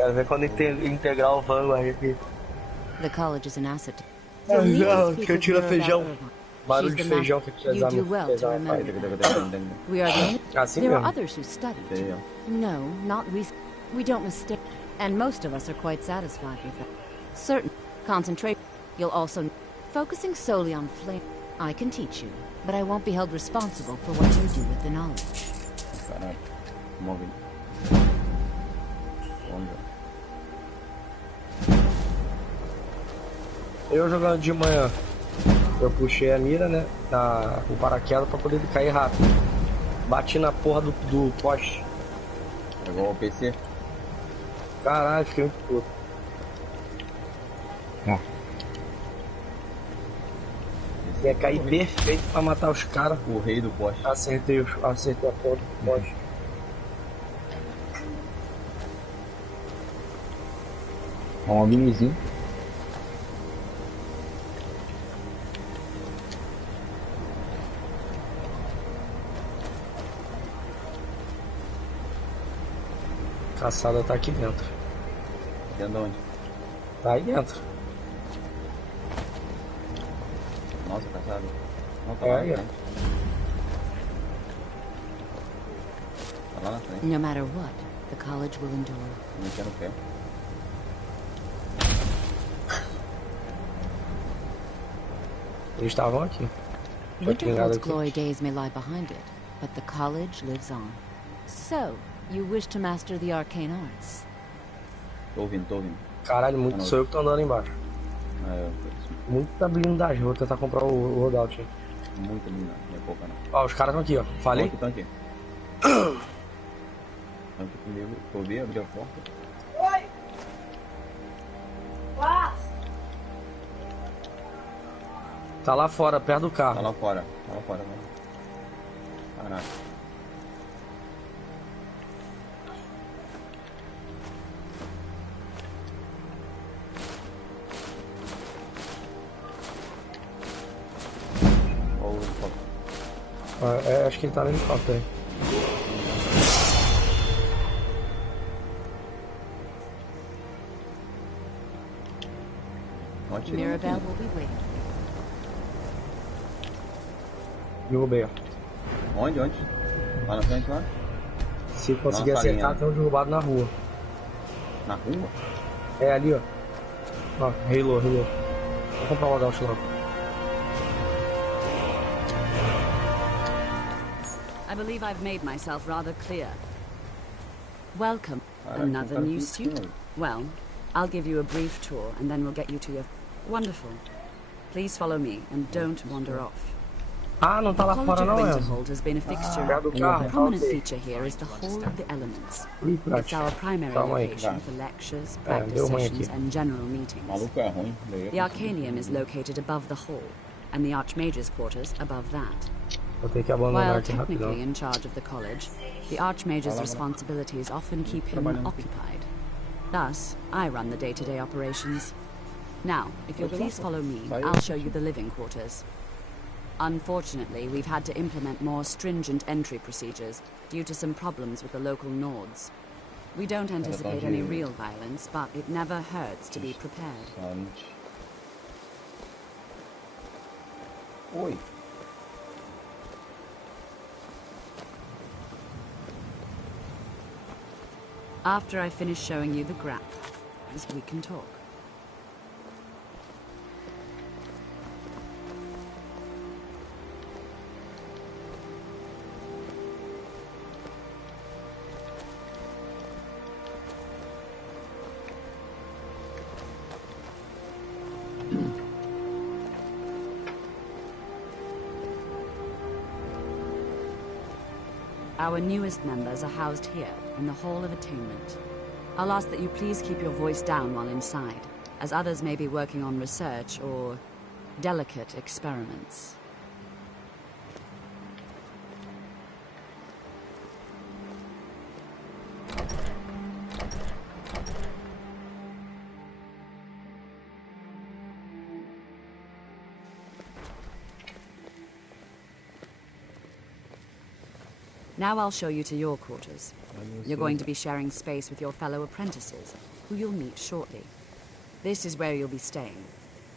Quero ver quando integrar o Vanguard aqui. The college is an asset. Não, que eu tiro feijão. Barulho de feijão que You do well to remember that. We are the only... There are others who study. No, not recent. We don't mistake. And most of us are quite satisfied with that. Certain. Concentrate. You'll also... Focusing solely on flame. I can teach you, but I won't be held responsible for what you do with the knowledge. Caralho. Móvel. Eu jogando de manhã, eu puxei a mira, né? O paraquedas pra poder cair rápido. Bati na porra do poste. Pegou o PC? Caralho, fiquei muito puto. Ia cair perfeito pra matar os caras. O rei do poste. Acertei a porra do poste. Um minizinho. A caçada tá aqui dentro. Dentro de onde? Tá aí dentro. Nossa, caçada. Não, tá É lá na aí, ó. frente. Tá lá na frente. No matter what, the college will endure. Mexendo no pé. Eles estavam aqui. Winterhold's glory days may lie behind it, but the college lives on. So, you wish to master the arcane arts? Tô ouvindo. Caralho, muito sou eu que tô andando embaixo. É, Muita blindagem, vou tentar comprar o Rodout. muita blindagem, não é pouca não. Ó, os caras estão aqui, ó. Falei? Estão aqui. Estão aqui comigo. Ouvi, abriu a porta. Oi! Paz! Tá lá fora, perto do carro. Tá lá fora, mano. Caraca. Acho que ele tá no helicóptero aí. Mirabelle will be waiting. Derrubei, ó. Onde? Lá na frente, lá? Se conseguir acertar, tem um derrubado na rua. Na rua? É ali, ó. Ó, reilou. Vou comprar o Loadout logo. I believe I've made myself rather clear. Welcome. Another new student? Well, I'll give you a brief tour and then we'll get you to your... Wonderful. Please follow me and don't wander off. Ah, não tá lá fora não, é? Winterhold has been a fixture. A prominent feature here is the Hall of the Elements. It's our primary location for lectures, practice sessions, and general meetings. The Arcanium is located above the hall, and the Archmage's quarters above that. While technically in charge of the college, the Archmage's responsibilities often keep him occupied. Thus, I run the day-to-day operations. Now, if you'll please follow me, I'll show you the living quarters. Unfortunately, we've had to implement more stringent entry procedures due to some problems with the local Nords. We don't anticipate any real violence, but it never hurts to be prepared. Oi. After I finish showing you the graph, we can talk. Our newest members are housed here, in the Hall of Attainment. I'll ask that you please keep your voice down while inside, as others may be working on research or delicate experiments. Now I'll show you to your quarters. You're going to be sharing space with your fellow apprentices, who you'll meet shortly. This is where you'll be staying.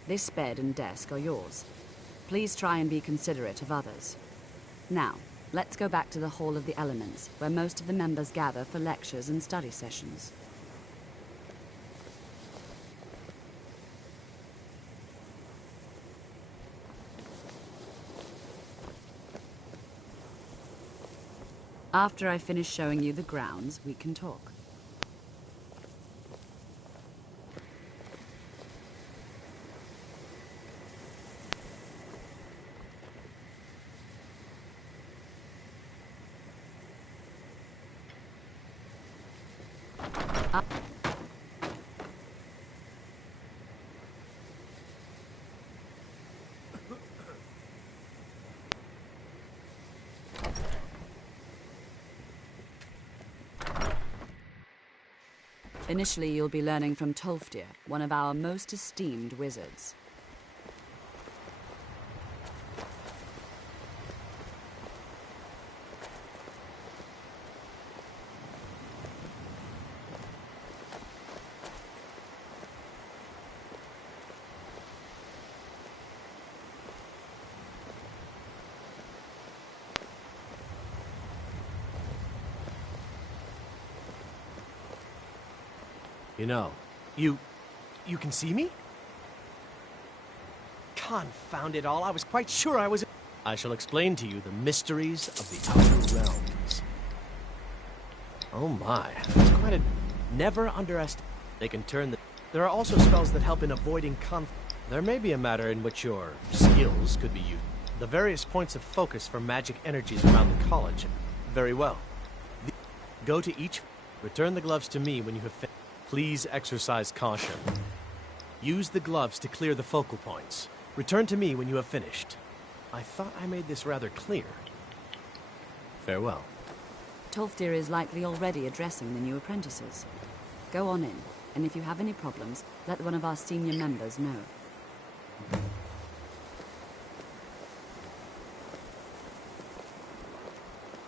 This bed and desk are yours. Please try and be considerate of others. Now, let's go back to the Hall of the Elements, where most of the members gather for lectures and study sessions. After I finish showing you the grounds, we can talk. Initially, you'll be learning from Tolfdir, one of our most esteemed wizards. You know, you can see me? Confound it all, I was quite sure I was... I shall explain to you the mysteries of the Outer Realms. Oh my, it's quite a... Never underestimate. They can turn the... There are also spells that help in avoiding conflict. There may be a matter in which your skills could be used. The various points of focus for magic energies around the college. Very well. Go to each... Return the gloves to me when you have finished. Please exercise caution. Use the gloves to clear the focal points. Return to me when you have finished. I thought I made this rather clear. Farewell. Tolfdir is likely already addressing the new apprentices. Go on in, and if you have any problems, let one of our senior members know.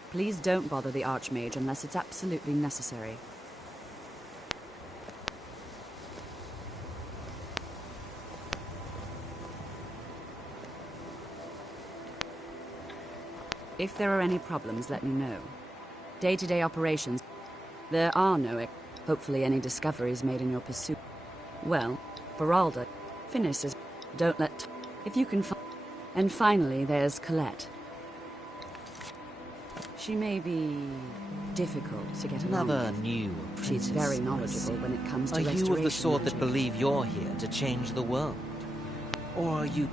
Please don't bother the Archmage unless it's absolutely necessary. If there are any problems, let me know. Day-to-day operations, there are no... Hopefully any discoveries made in your pursuit. Well, Beralda, Finis is... Don't let... If you can find... And finally, there's Colette. She may be... difficult to get along Another with. new apprentice. She's very knowledgeable when it comes to restoration Are you of the sort magic. that believe you're here to change the world? Or are you...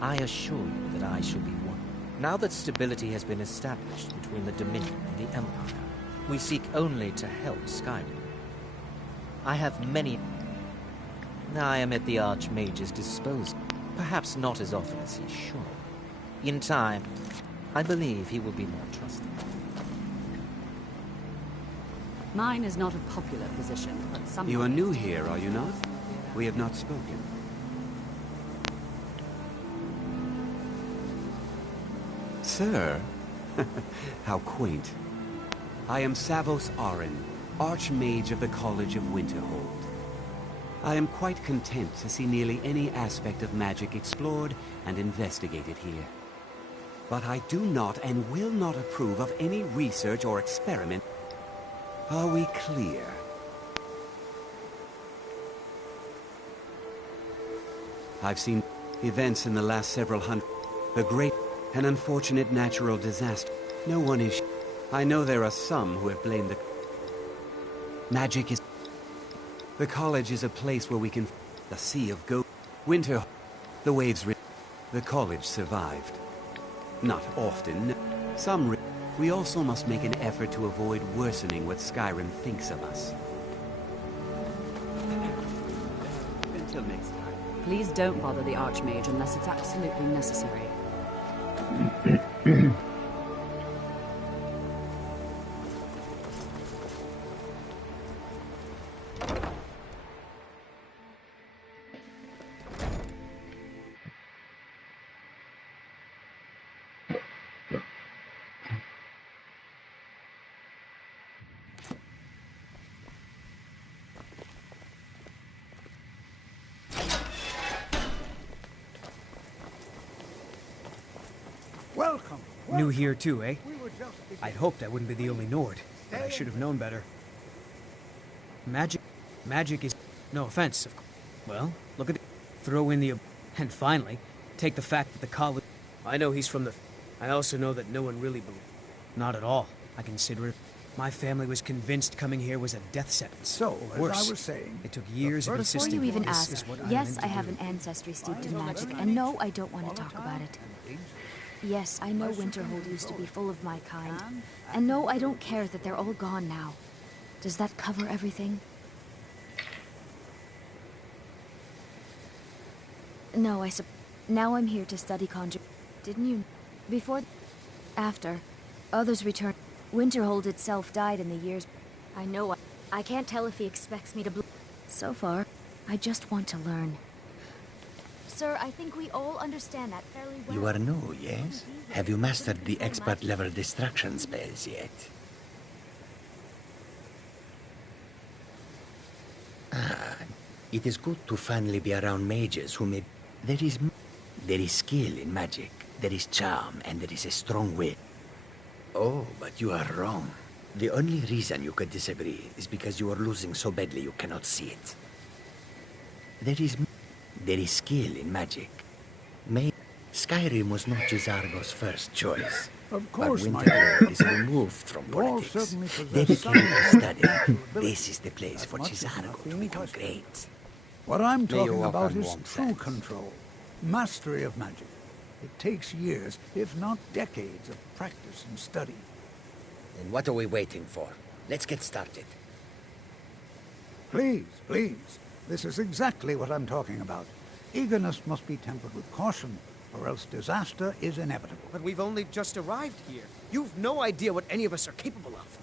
I assure you that I shall be one. Now that stability has been established between the Dominion and the Empire, we seek only to help Skyrim. I have many... I am at the Archmage's disposal, perhaps not as often as he should. In time, I believe he will be more trusted. Mine is not a popular position, but some... You are new here, are you not? We have not spoken. Sir? How quaint. I am Savos Arin, Archmage of the College of Winterhold. I am quite content to see nearly any aspect of magic explored and investigated here. But I do not and will not approve of any research or experiment. Are we clear? I've seen events in the last several hundred... The great and unfortunate natural disaster. No one is... I know there are some who have blamed the... Magic is... The college is a place where we can... The sea of go... Winter... The waves... The college survived. Not often. Some... We also must make an effort to avoid worsening what Skyrim thinks of us. Until next time. Please don't bother the Archmage unless it's absolutely necessary. Welcome. New here too, eh? I'd hoped I wouldn't be the only Nord, but I should have known better. Magic is... No offense, of course. Well, look at it. Throw in the... And finally, take the fact that the college... I know he's from the... I also know that no one really believes. Not at all. I consider it... My family was convinced coming here was a death sentence. So, or worse, as I was saying... It took years of insisting... Before you even this ask, is what yes, I I'm have meant an ancestry steeped in magic, and no, I don't want to talk about it. Yes, I know Winterhold used to be full of my kind, and no, I don't care that they're all gone now. Does that cover everything? No, now I'm here to study conjure. Didn't you? Before... After. Others returned. Winterhold itself died in the years... I know I can't tell if he expects me to So far, I just want to learn. Sir, I think we all understand that fairly well. You are new, yes? Have you mastered the expert-level distraction spells yet? Ah, it is good to finally be around mages who may... There is skill in magic, there is charm, and there is a strong will. Oh, but you are wrong. The only reason you could disagree is because you are losing so badly you cannot see it. There is skill in magic. Skyrim was not Jizargo's first choice. Of course, but Winterhold is removed from politics. Dedicated to study. This is the place for Jizargo to become great. What I'm talking about is true control. Mastery of magic. It takes years, if not decades, of practice and study. Then what are we waiting for? Let's get started. Please, please. This is exactly what I'm talking about. Eagerness must be tempered with caution, or else disaster is inevitable. But we've only just arrived here. You've no idea what any of us are capable of.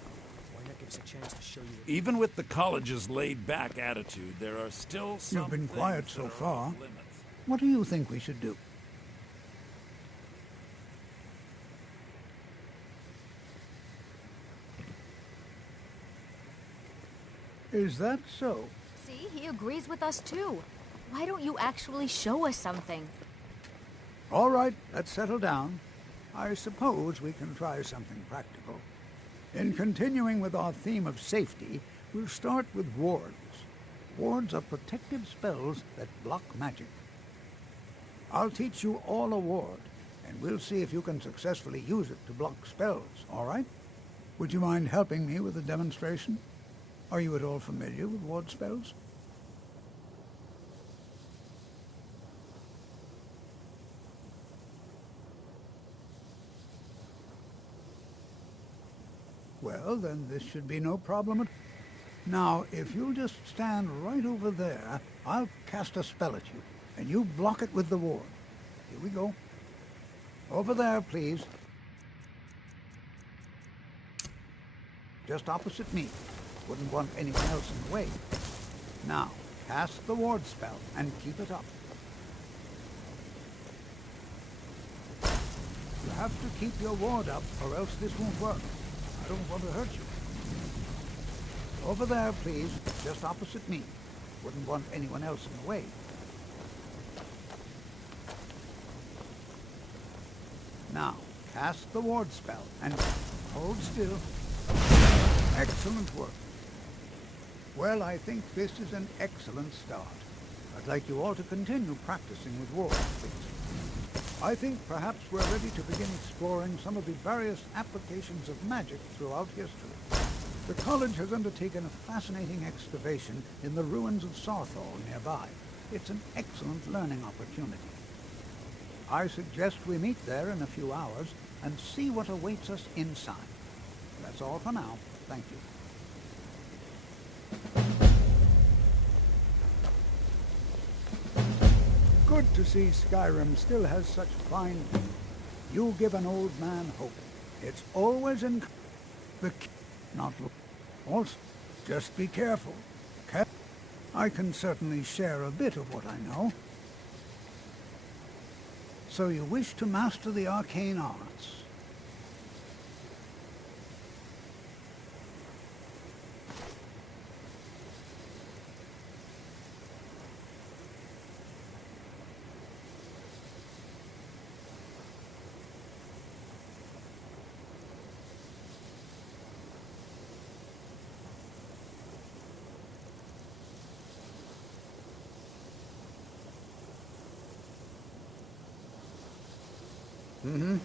Why not give us a chance to show you... Even with the college's laid-back attitude, there are still some... You've been quiet so far. What do you think we should do? Is that so? See, he agrees with us too. Why don't you actually show us something? All right, let's settle down. I suppose we can try something practical. In continuing with our theme of safety, we'll start with wards. Wards are protective spells that block magic. I'll teach you all a ward, and we'll see if you can successfully use it to block spells, all right? Would you mind helping me with the demonstration? Are you at all familiar with ward spells? Well, then this should be no problem at all. Now, if you'll just stand right over there, I'll cast a spell at you, and you block it with the ward. Here we go. Over there, please. Just opposite me. Wouldn't want anyone else in the way. Now, cast the ward spell and keep it up. You have to keep your ward up, or else this won't work. I don't want to hurt you. Over there, please, just opposite me. Wouldn't want anyone else in the way. Now, cast the ward spell and hold still. Excellent work. Well, I think this is an excellent start. I'd like you all to continue practicing with wards, please. I think perhaps we're ready to begin exploring some of the various applications of magic throughout history. The college has undertaken a fascinating excavation in the ruins of Sarthal nearby. It's an excellent learning opportunity. I suggest we meet there in a few hours and see what awaits us inside. That's all for now. Thank you. Good to see Skyrim still has such fine people. You give an old man hope. It's always in the not look. Also, just be careful. I can certainly share a bit of what I know. So you wish to master the arcane arts? Mm-hmm.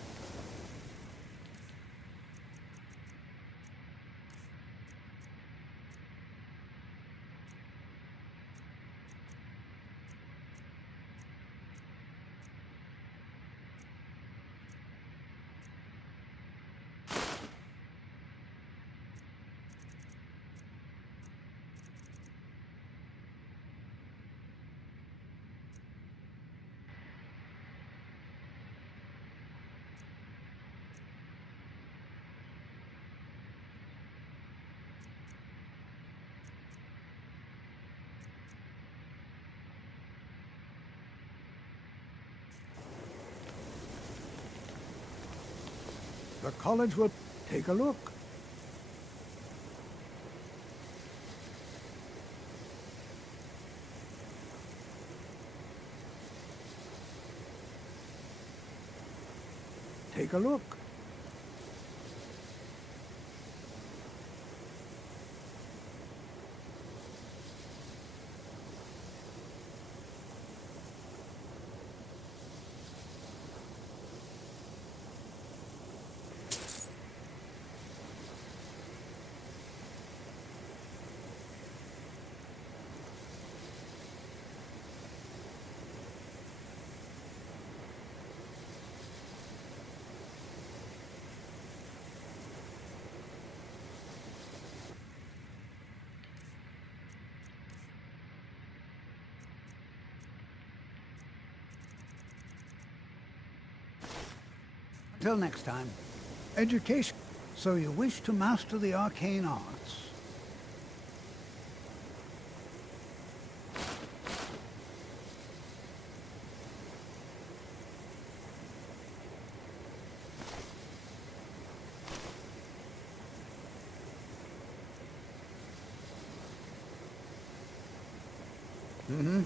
The college will take a look. Take a look. Until next time, education. So you wish to master the arcane arts. Mm-hmm.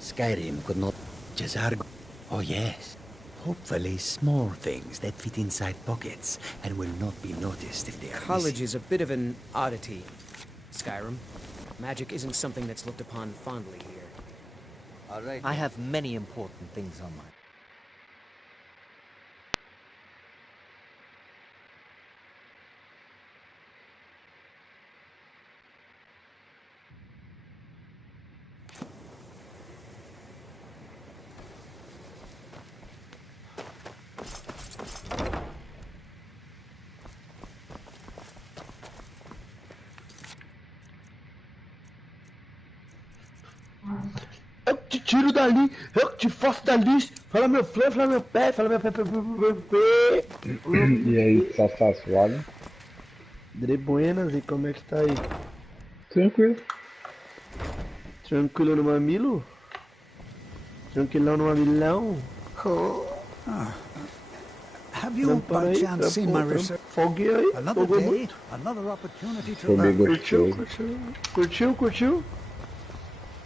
Skyrim could not just argue. Oh yes. Hopefully small things that fit inside pockets and will not be noticed if they are College missing. is a bit of an oddity, Skyrim. Magic isn't something that's looked upon fondly here. All right. I have many important things on my... Eu te tiro dali, eu te faço dali. Fala meu flã, fala meu pé, fala meu pé. E aí, tá suave? Dre buenas, e como é que tá aí? Tranquilo. Tranquilo no mamilo? Tranquilão no mamilão? Have you by chance seen my research? Foguei aí, Another fogou day, muito. another opportunity to Foguei learn. Curtiu?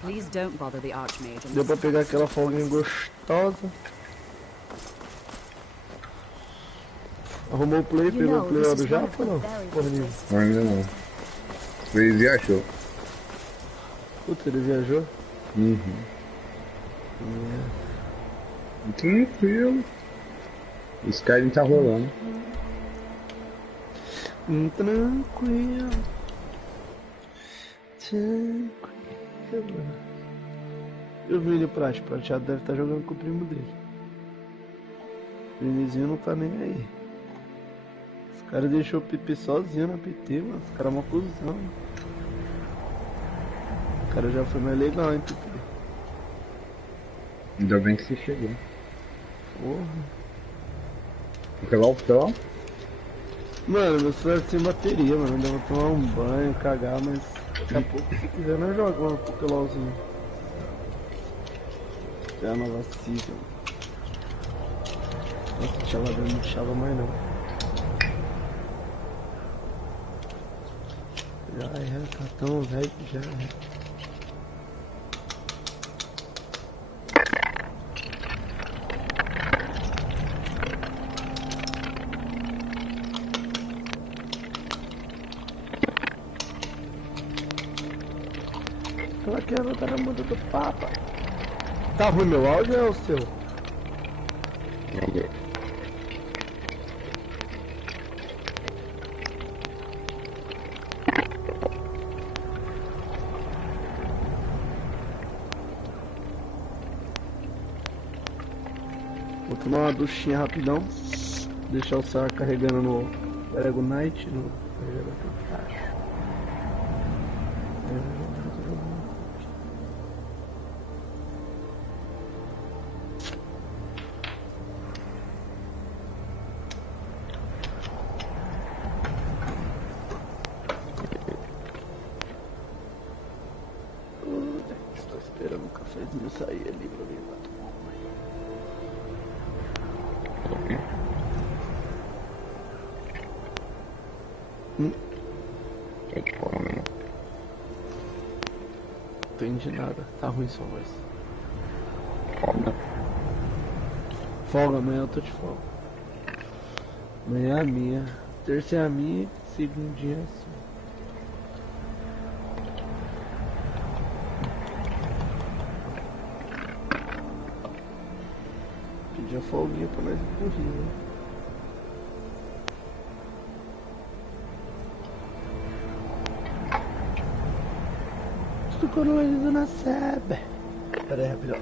Please don't bother the Archmage. Deu pra pegar aquela folguinha gostosa. Arrumou o play, pegou o play lá do Japa ou não? Porra nenhuma. Ainda não. Ele viajou. Putz, ele viajou? Uhum. Tranquilo. O Skyrim tá rolando. Tranquilo. E o Vini Prateado deve estar jogando com o primo dele. O Vinizinho não tá nem aí. Os caras deixou o Pipi sozinho na PT, mano. Os caras é uma cuzão. O cara já foi mais legal, hein, Pipi. Ainda bem que você chegou. Porra. Fica lá o pó. Mano, meu celular sem bateria, mano. Ainda vou tomar um banho, cagar, mas daqui a pouco, se quiser, nós jogamos um Pokémonzinho. É a nova season. Nossa, chalador não chava mais não. Já tá tão velho que já Ela quer voltar na muda do Papa. Tá ruim meu áudio ou é o seu? Vou tomar uma duchinha rapidão. Deixar o celular carregando no Dragonite, no carregador portátil. Estou esperando o cafezinho sair ali pra mim lá tomar um banho. Tô de fome, né? Não entendi nada, tá ruim sua voz. Folga? Folga, amanhã eu tô de folga. Amanhã é a minha, terça é a minha, segundinha é a sua. Pedi a folguinha pra nós ir pro Rio, né? Estou colorido na sebe. Pera aí, rapidão.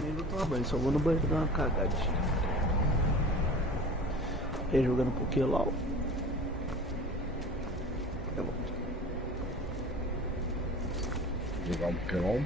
Nem vou tomar banho, só vou no banheiro dar uma cagadinha. E jogando um pouquinho lá. Tá bom. Jogar um Pokémon.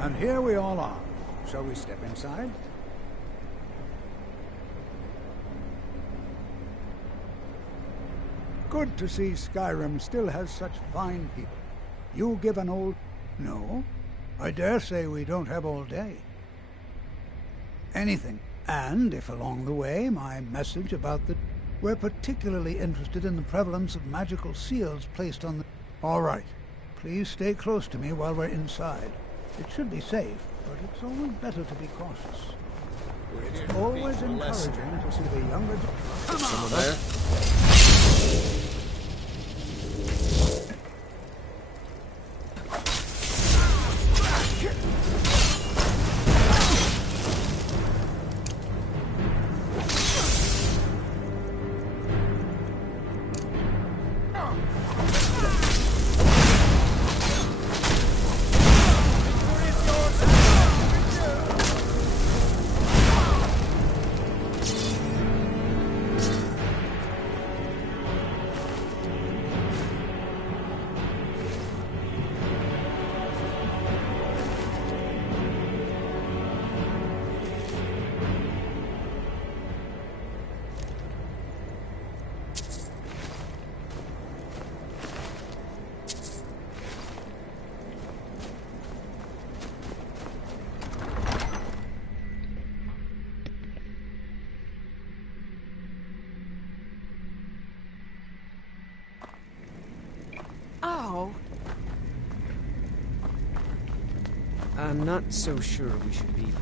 And here we all are. Shall we step inside? Good to see Skyrim still has such fine people. You give an old... No, I dare say we don't have all day. Anything. And if along the way my message about the... We're particularly interested in the prevalence of magical seals placed on the... All right. Please stay close to me while we're inside. It should be safe, but it's always better to be cautious. It's always encouraging to see the younger... Come on! Someone there? I'm not so sure we should be here.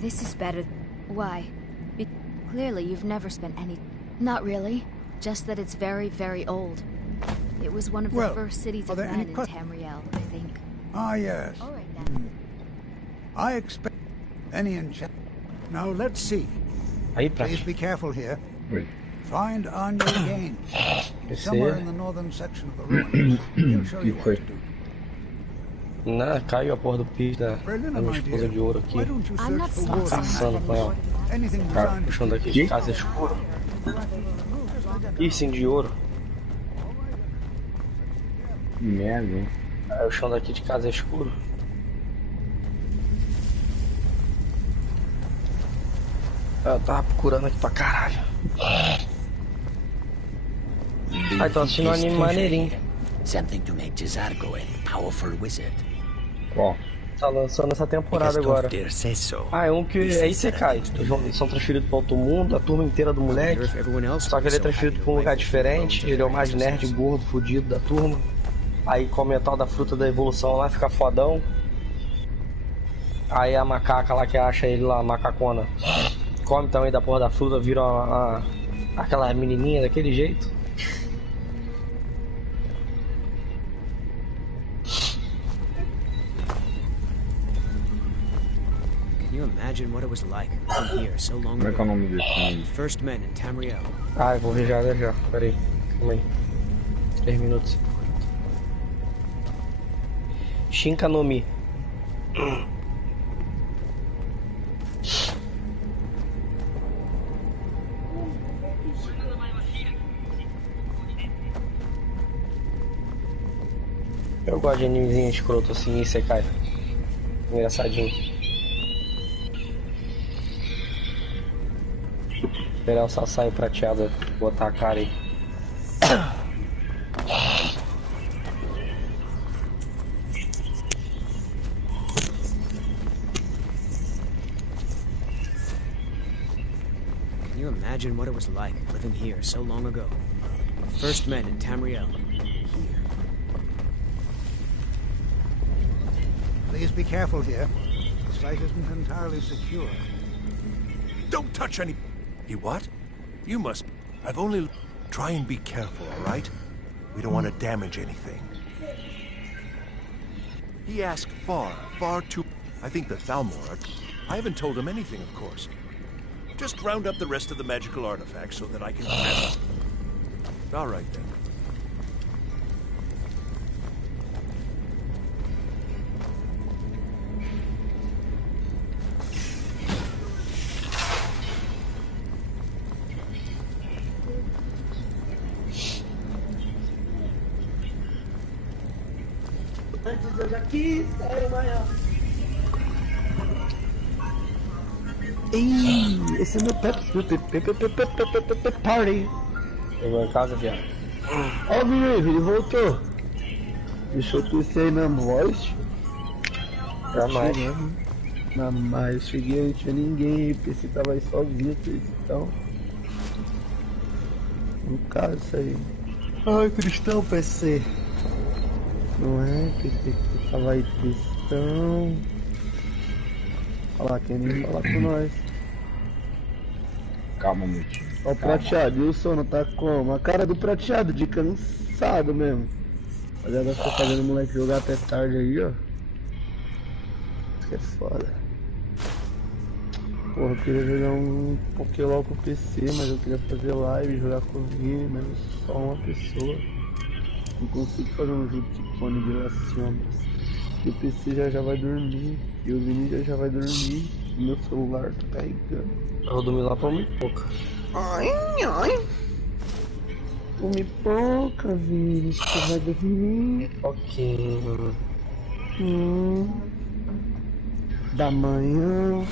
This is better. Why? Clearly, you've never spent any... Not really. Just that it's very, very old. It was one of the first cities of men in Tamriel, I think. Ah, yes. All right, then. I expect any enchant... Now, let's see. Please be careful here. Find Anya Gain. Somewhere in the northern section of the ruins. He'll show you what to do. Não, caiu a porra do piso da minha esposa de ouro aqui. Passando com ela. Cara, puxando aqui de casa escura. Piercing de ouro. Que merda, hein? É o chão daqui de casa é escuro. Eu tava procurando aqui pra caralho. Ah, tô assistindo um anime maneirinho. Something to make Jizargo a powerful wizard. Ó, tá lançando essa temporada agora. Ah, é um que aí você cai. Eles são transferidos para outro mundo, a turma inteira do moleque. Só que ele é transferido para um lugar diferente. Ele é o mais nerd, gordo, fudido da turma. Aí come a tal da fruta da evolução lá, fica fodão. Aí a macaca lá que acha ele lá, a macacona, come também da porra da fruta, vira aquela menininha daquele jeito. Can you imagine what it was like from here so long Como é que é o nome desse? First men in Tamriel. Ah, eu vou ver já. Pera aí. Calma aí. 3 minutos. Shinka no Mi. Eu gosto de animezinho escroto assim, esse cai. Engraçadinho. Esperar o saio prateado botar a cara aí. Can you imagine what it was like living here so long ago? First men in Tamriel. Please be careful here. The site isn't entirely secure. Don't touch any... He what? You must... I've only... Try and be careful, all right? We don't want to damage anything. He asked far too... I think the Thalmor are... I haven't told him anything, of course. Just round up the rest of the magical artifacts so that I can... All right, then. Antes eu já quis ser o maior. Ih, esse é meu party. Chegou em casa, viado. Ó, o ele voltou. Deixou tu ser aí na voz. Jamais. Mas cheguei, não tinha ninguém, o PC tava aí sozinho, então. No caso, isso aí. Ai, cristão, PC. Não é, PC, que tava aí cristão. Falar, quem nem falar com nós. Calma, Muti. Ó o prateado, e o sono tá como? A cara do prateado, de cansado mesmo. Rapaziada, tá fazendo o moleque jogar até tarde aí, ó. Que é foda. Porra, eu queria jogar um Pokémon com o PC, mas eu queria fazer live, jogar com o Vini, mas só uma pessoa. Não consigo fazer um jogo de clone de Las Sombras. E o PC já vai dormir, e o Vini já vai dormir, e meu celular tá carregando. Eu vou dormir lá pra muito pouco. Ai, ai. Come pouca, Vini. Você vai dormir. Ok. Da manhã.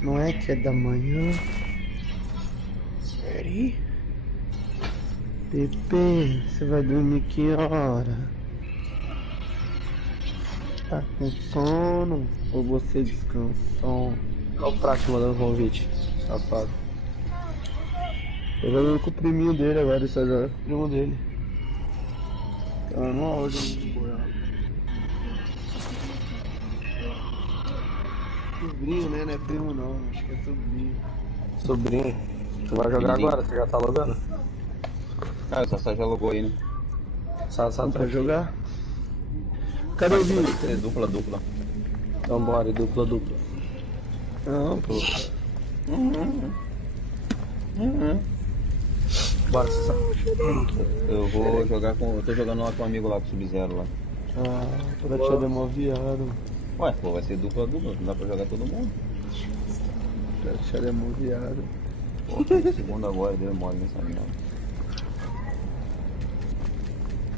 Não é que é da manhã. Peraí. Pepe, você vai dormir que hora? Tá com sono? Ou você descansou? Olha o Prato mandando convite, safado. Tô jogando com o priminho dele agora, ele só joga com o primo dele. Tá no áudio muito boiado. Sobrinho, né? Não é primo não, acho que é sobrinho. Sobrinho? Você vai jogar agora? Você já tá logando? Ah, só já logou aí, né? Só pra jogar? Cadê o vídeo? É dupla. Então bora, dupla. Não, pô. Bora, Sassá. Eu vou jogar com... Eu tô jogando lá com um amigo lá, com o Sub-Zero lá. Pra te dar viado. Ué, pô, vai ser dupla, não dá pra jogar todo mundo. Pra te dar viado. Pô, segundo agora, deu mole nessa merda.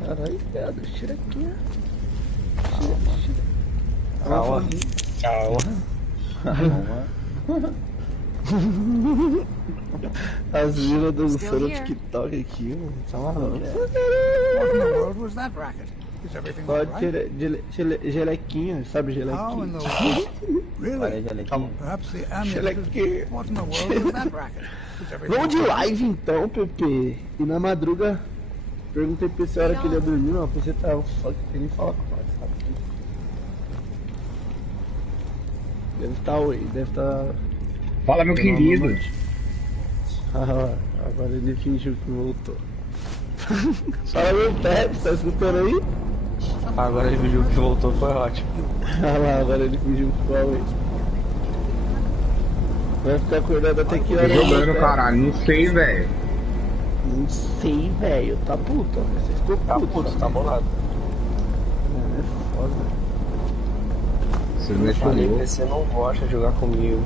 Caralho, viado, tira aqui. Calma. As minas dançando no TikTok aqui, mano. Tá maluco. What in the world was that racket? Is everything all right? Gelequinha, sabe How in gelequinha? the world? Really? Calma. Perhaps the amulet Gelequinha. is... What in the world was that racket? Is everything Vamos de all right? live então, Pepe. E na madruga, perguntei pra esse hora que ele ia dormir, não, você tava só que ele fala com nós, sabe? Deve estar. Fala, meu querido. Agora ele fingiu que voltou. Fala, meu Pepe, tá escutando aí? Agora ele fingiu que voltou, foi ótimo. Ah lá, agora ele fingiu que foi. Vai ficar acordado até que hora? Jogando, caralho, não sei, velho. Não sei, velho. Tá puto, ó. Você ficou puto, tá bolado. É foda. Você Eu falei que você não gosta de jogar comigo.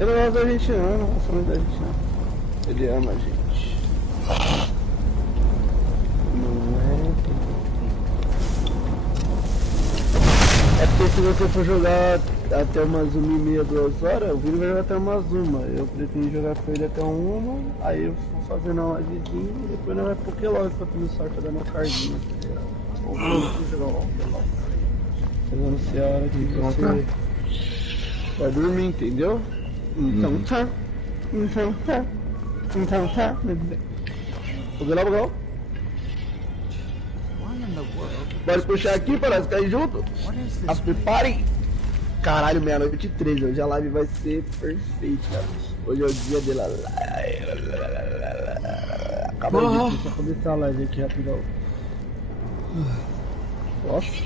Ele não gosta da gente não gosta muito da gente não. Ele ama a gente. Não é? É porque se você for jogar até umas 1h30, 2 horas, o Vini vai jogar até umas 1. Eu pretendo jogar com ele até 1, aí eu vou fazer uma livezinha e depois nós vai Pokélock pra começar a dar uma cardinha, tá ligado? Ou vamos jogar um Pokélock. Eu anunciar a hora que você vai dormir, entendeu? Então tá. Vou Bora puxar aqui para nós cair junto? A preparem! Caralho, 00:13, hoje a live vai ser perfeita. Hoje é o dia dela live. Acaba de deixa eu começar a live aqui rapidão. Nossa.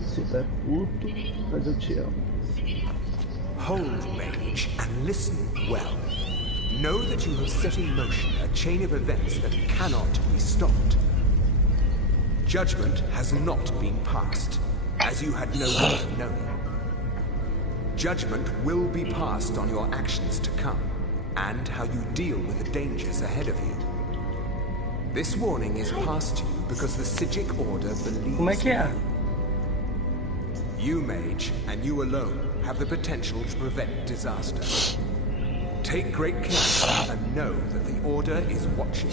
Você tá puto, mas eu te amo. Hold, mage, and listen well. Know that you have set in motion a chain of events that cannot be stopped. Judgment has not been passed, as you had no way of knowing. Judgment will be passed on your actions to come, and how you deal with the dangers ahead of you. This warning is passed to you because the Psijic Order believes in you. You, mage, and you alone, have the potential to prevent disaster. Take great care and know that the Order is watching.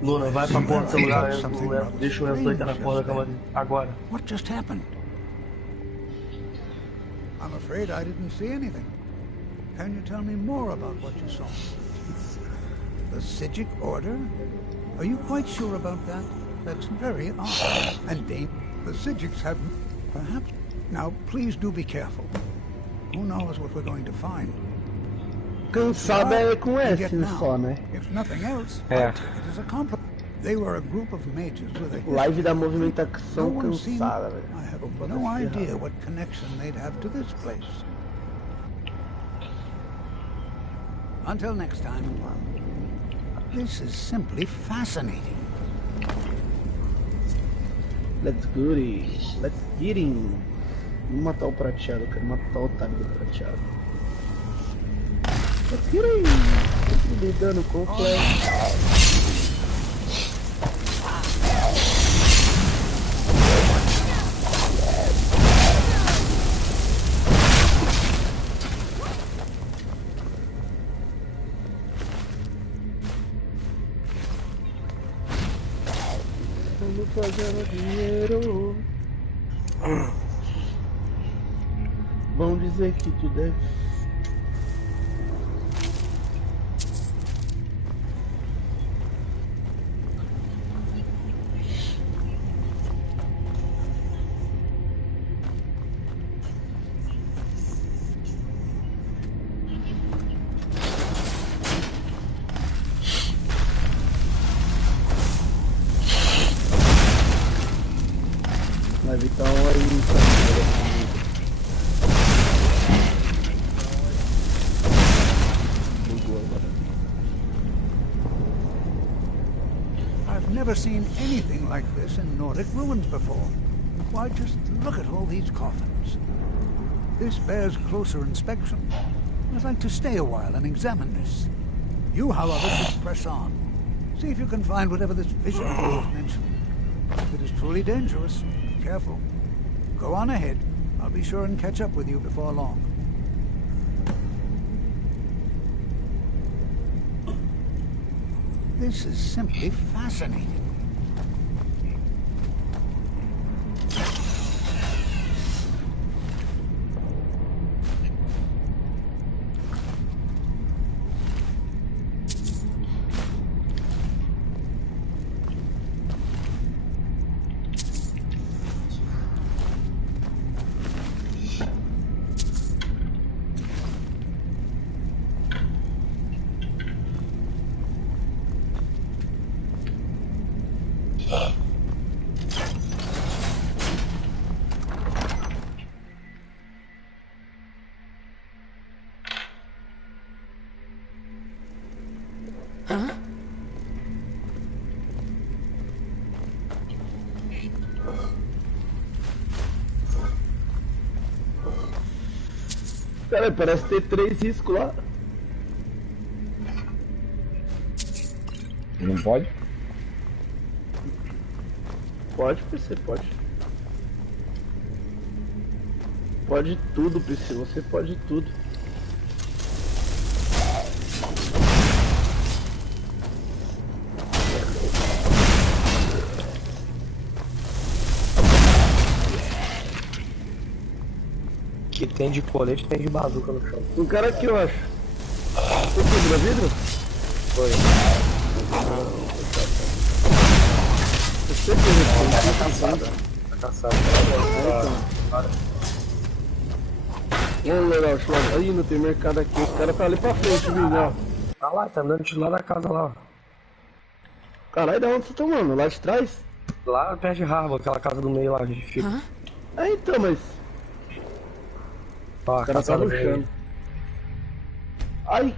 Luna, vai pra porta do celular, deixa o resto na porta da cama agora. What just happened? I'm afraid I didn't see anything. Can you tell me more about what you saw? The Psijic Order? Are you quite sure about that? That's very odd. And the Psijics have... perhaps... Now, please do be careful. Who knows what we're going to find? Cansada é com S só, né? If nothing else, É. I take it as a compliment. They were a group of mages with a Live da movimentação No one seemed- cansada, velho. I have no idea what connection they'd have to this place. Until next time. This is simply fascinating. Let's get it. Vou matar o prateado, eu quero matar o otário do prateado. Atira aí! Tô lidando com o flash. Vamos fazendo dinheiro. Vão dizer que tu deve. Vai evitar uma I've never seen anything like this in Nordic ruins before. Why, just look at all these coffins. This bears closer inspection. I'd like to stay a while and examine this. You, however, should press on. See if you can find whatever this vision of yours mentioned. If it is truly dangerous, be careful. Go on ahead. I'll be sure and catch up with you before long. This is simply fascinating. Cara, parece ter 3 riscos lá. Não pode? Pode, PC, pode. Pode tudo, PC, você pode tudo. Que tem de colete, tem de bazuca no chão. Um cara aqui, eu acho. Você quebrou vidro? Foi. Você quebrou, tá caçando. Tá caçando. Vamos legal, Chloe. Aí não tem mercado aqui. Os caras tá ali pra frente, viu? Tá lá, tá andando de lá da casa lá. Caralho, da onde você tá, mano? Lá de trás? Lá perto de Harvard, aquela casa do meio lá, a gente fica. É, então, mas... Ó, o cara tá rushando. Ai,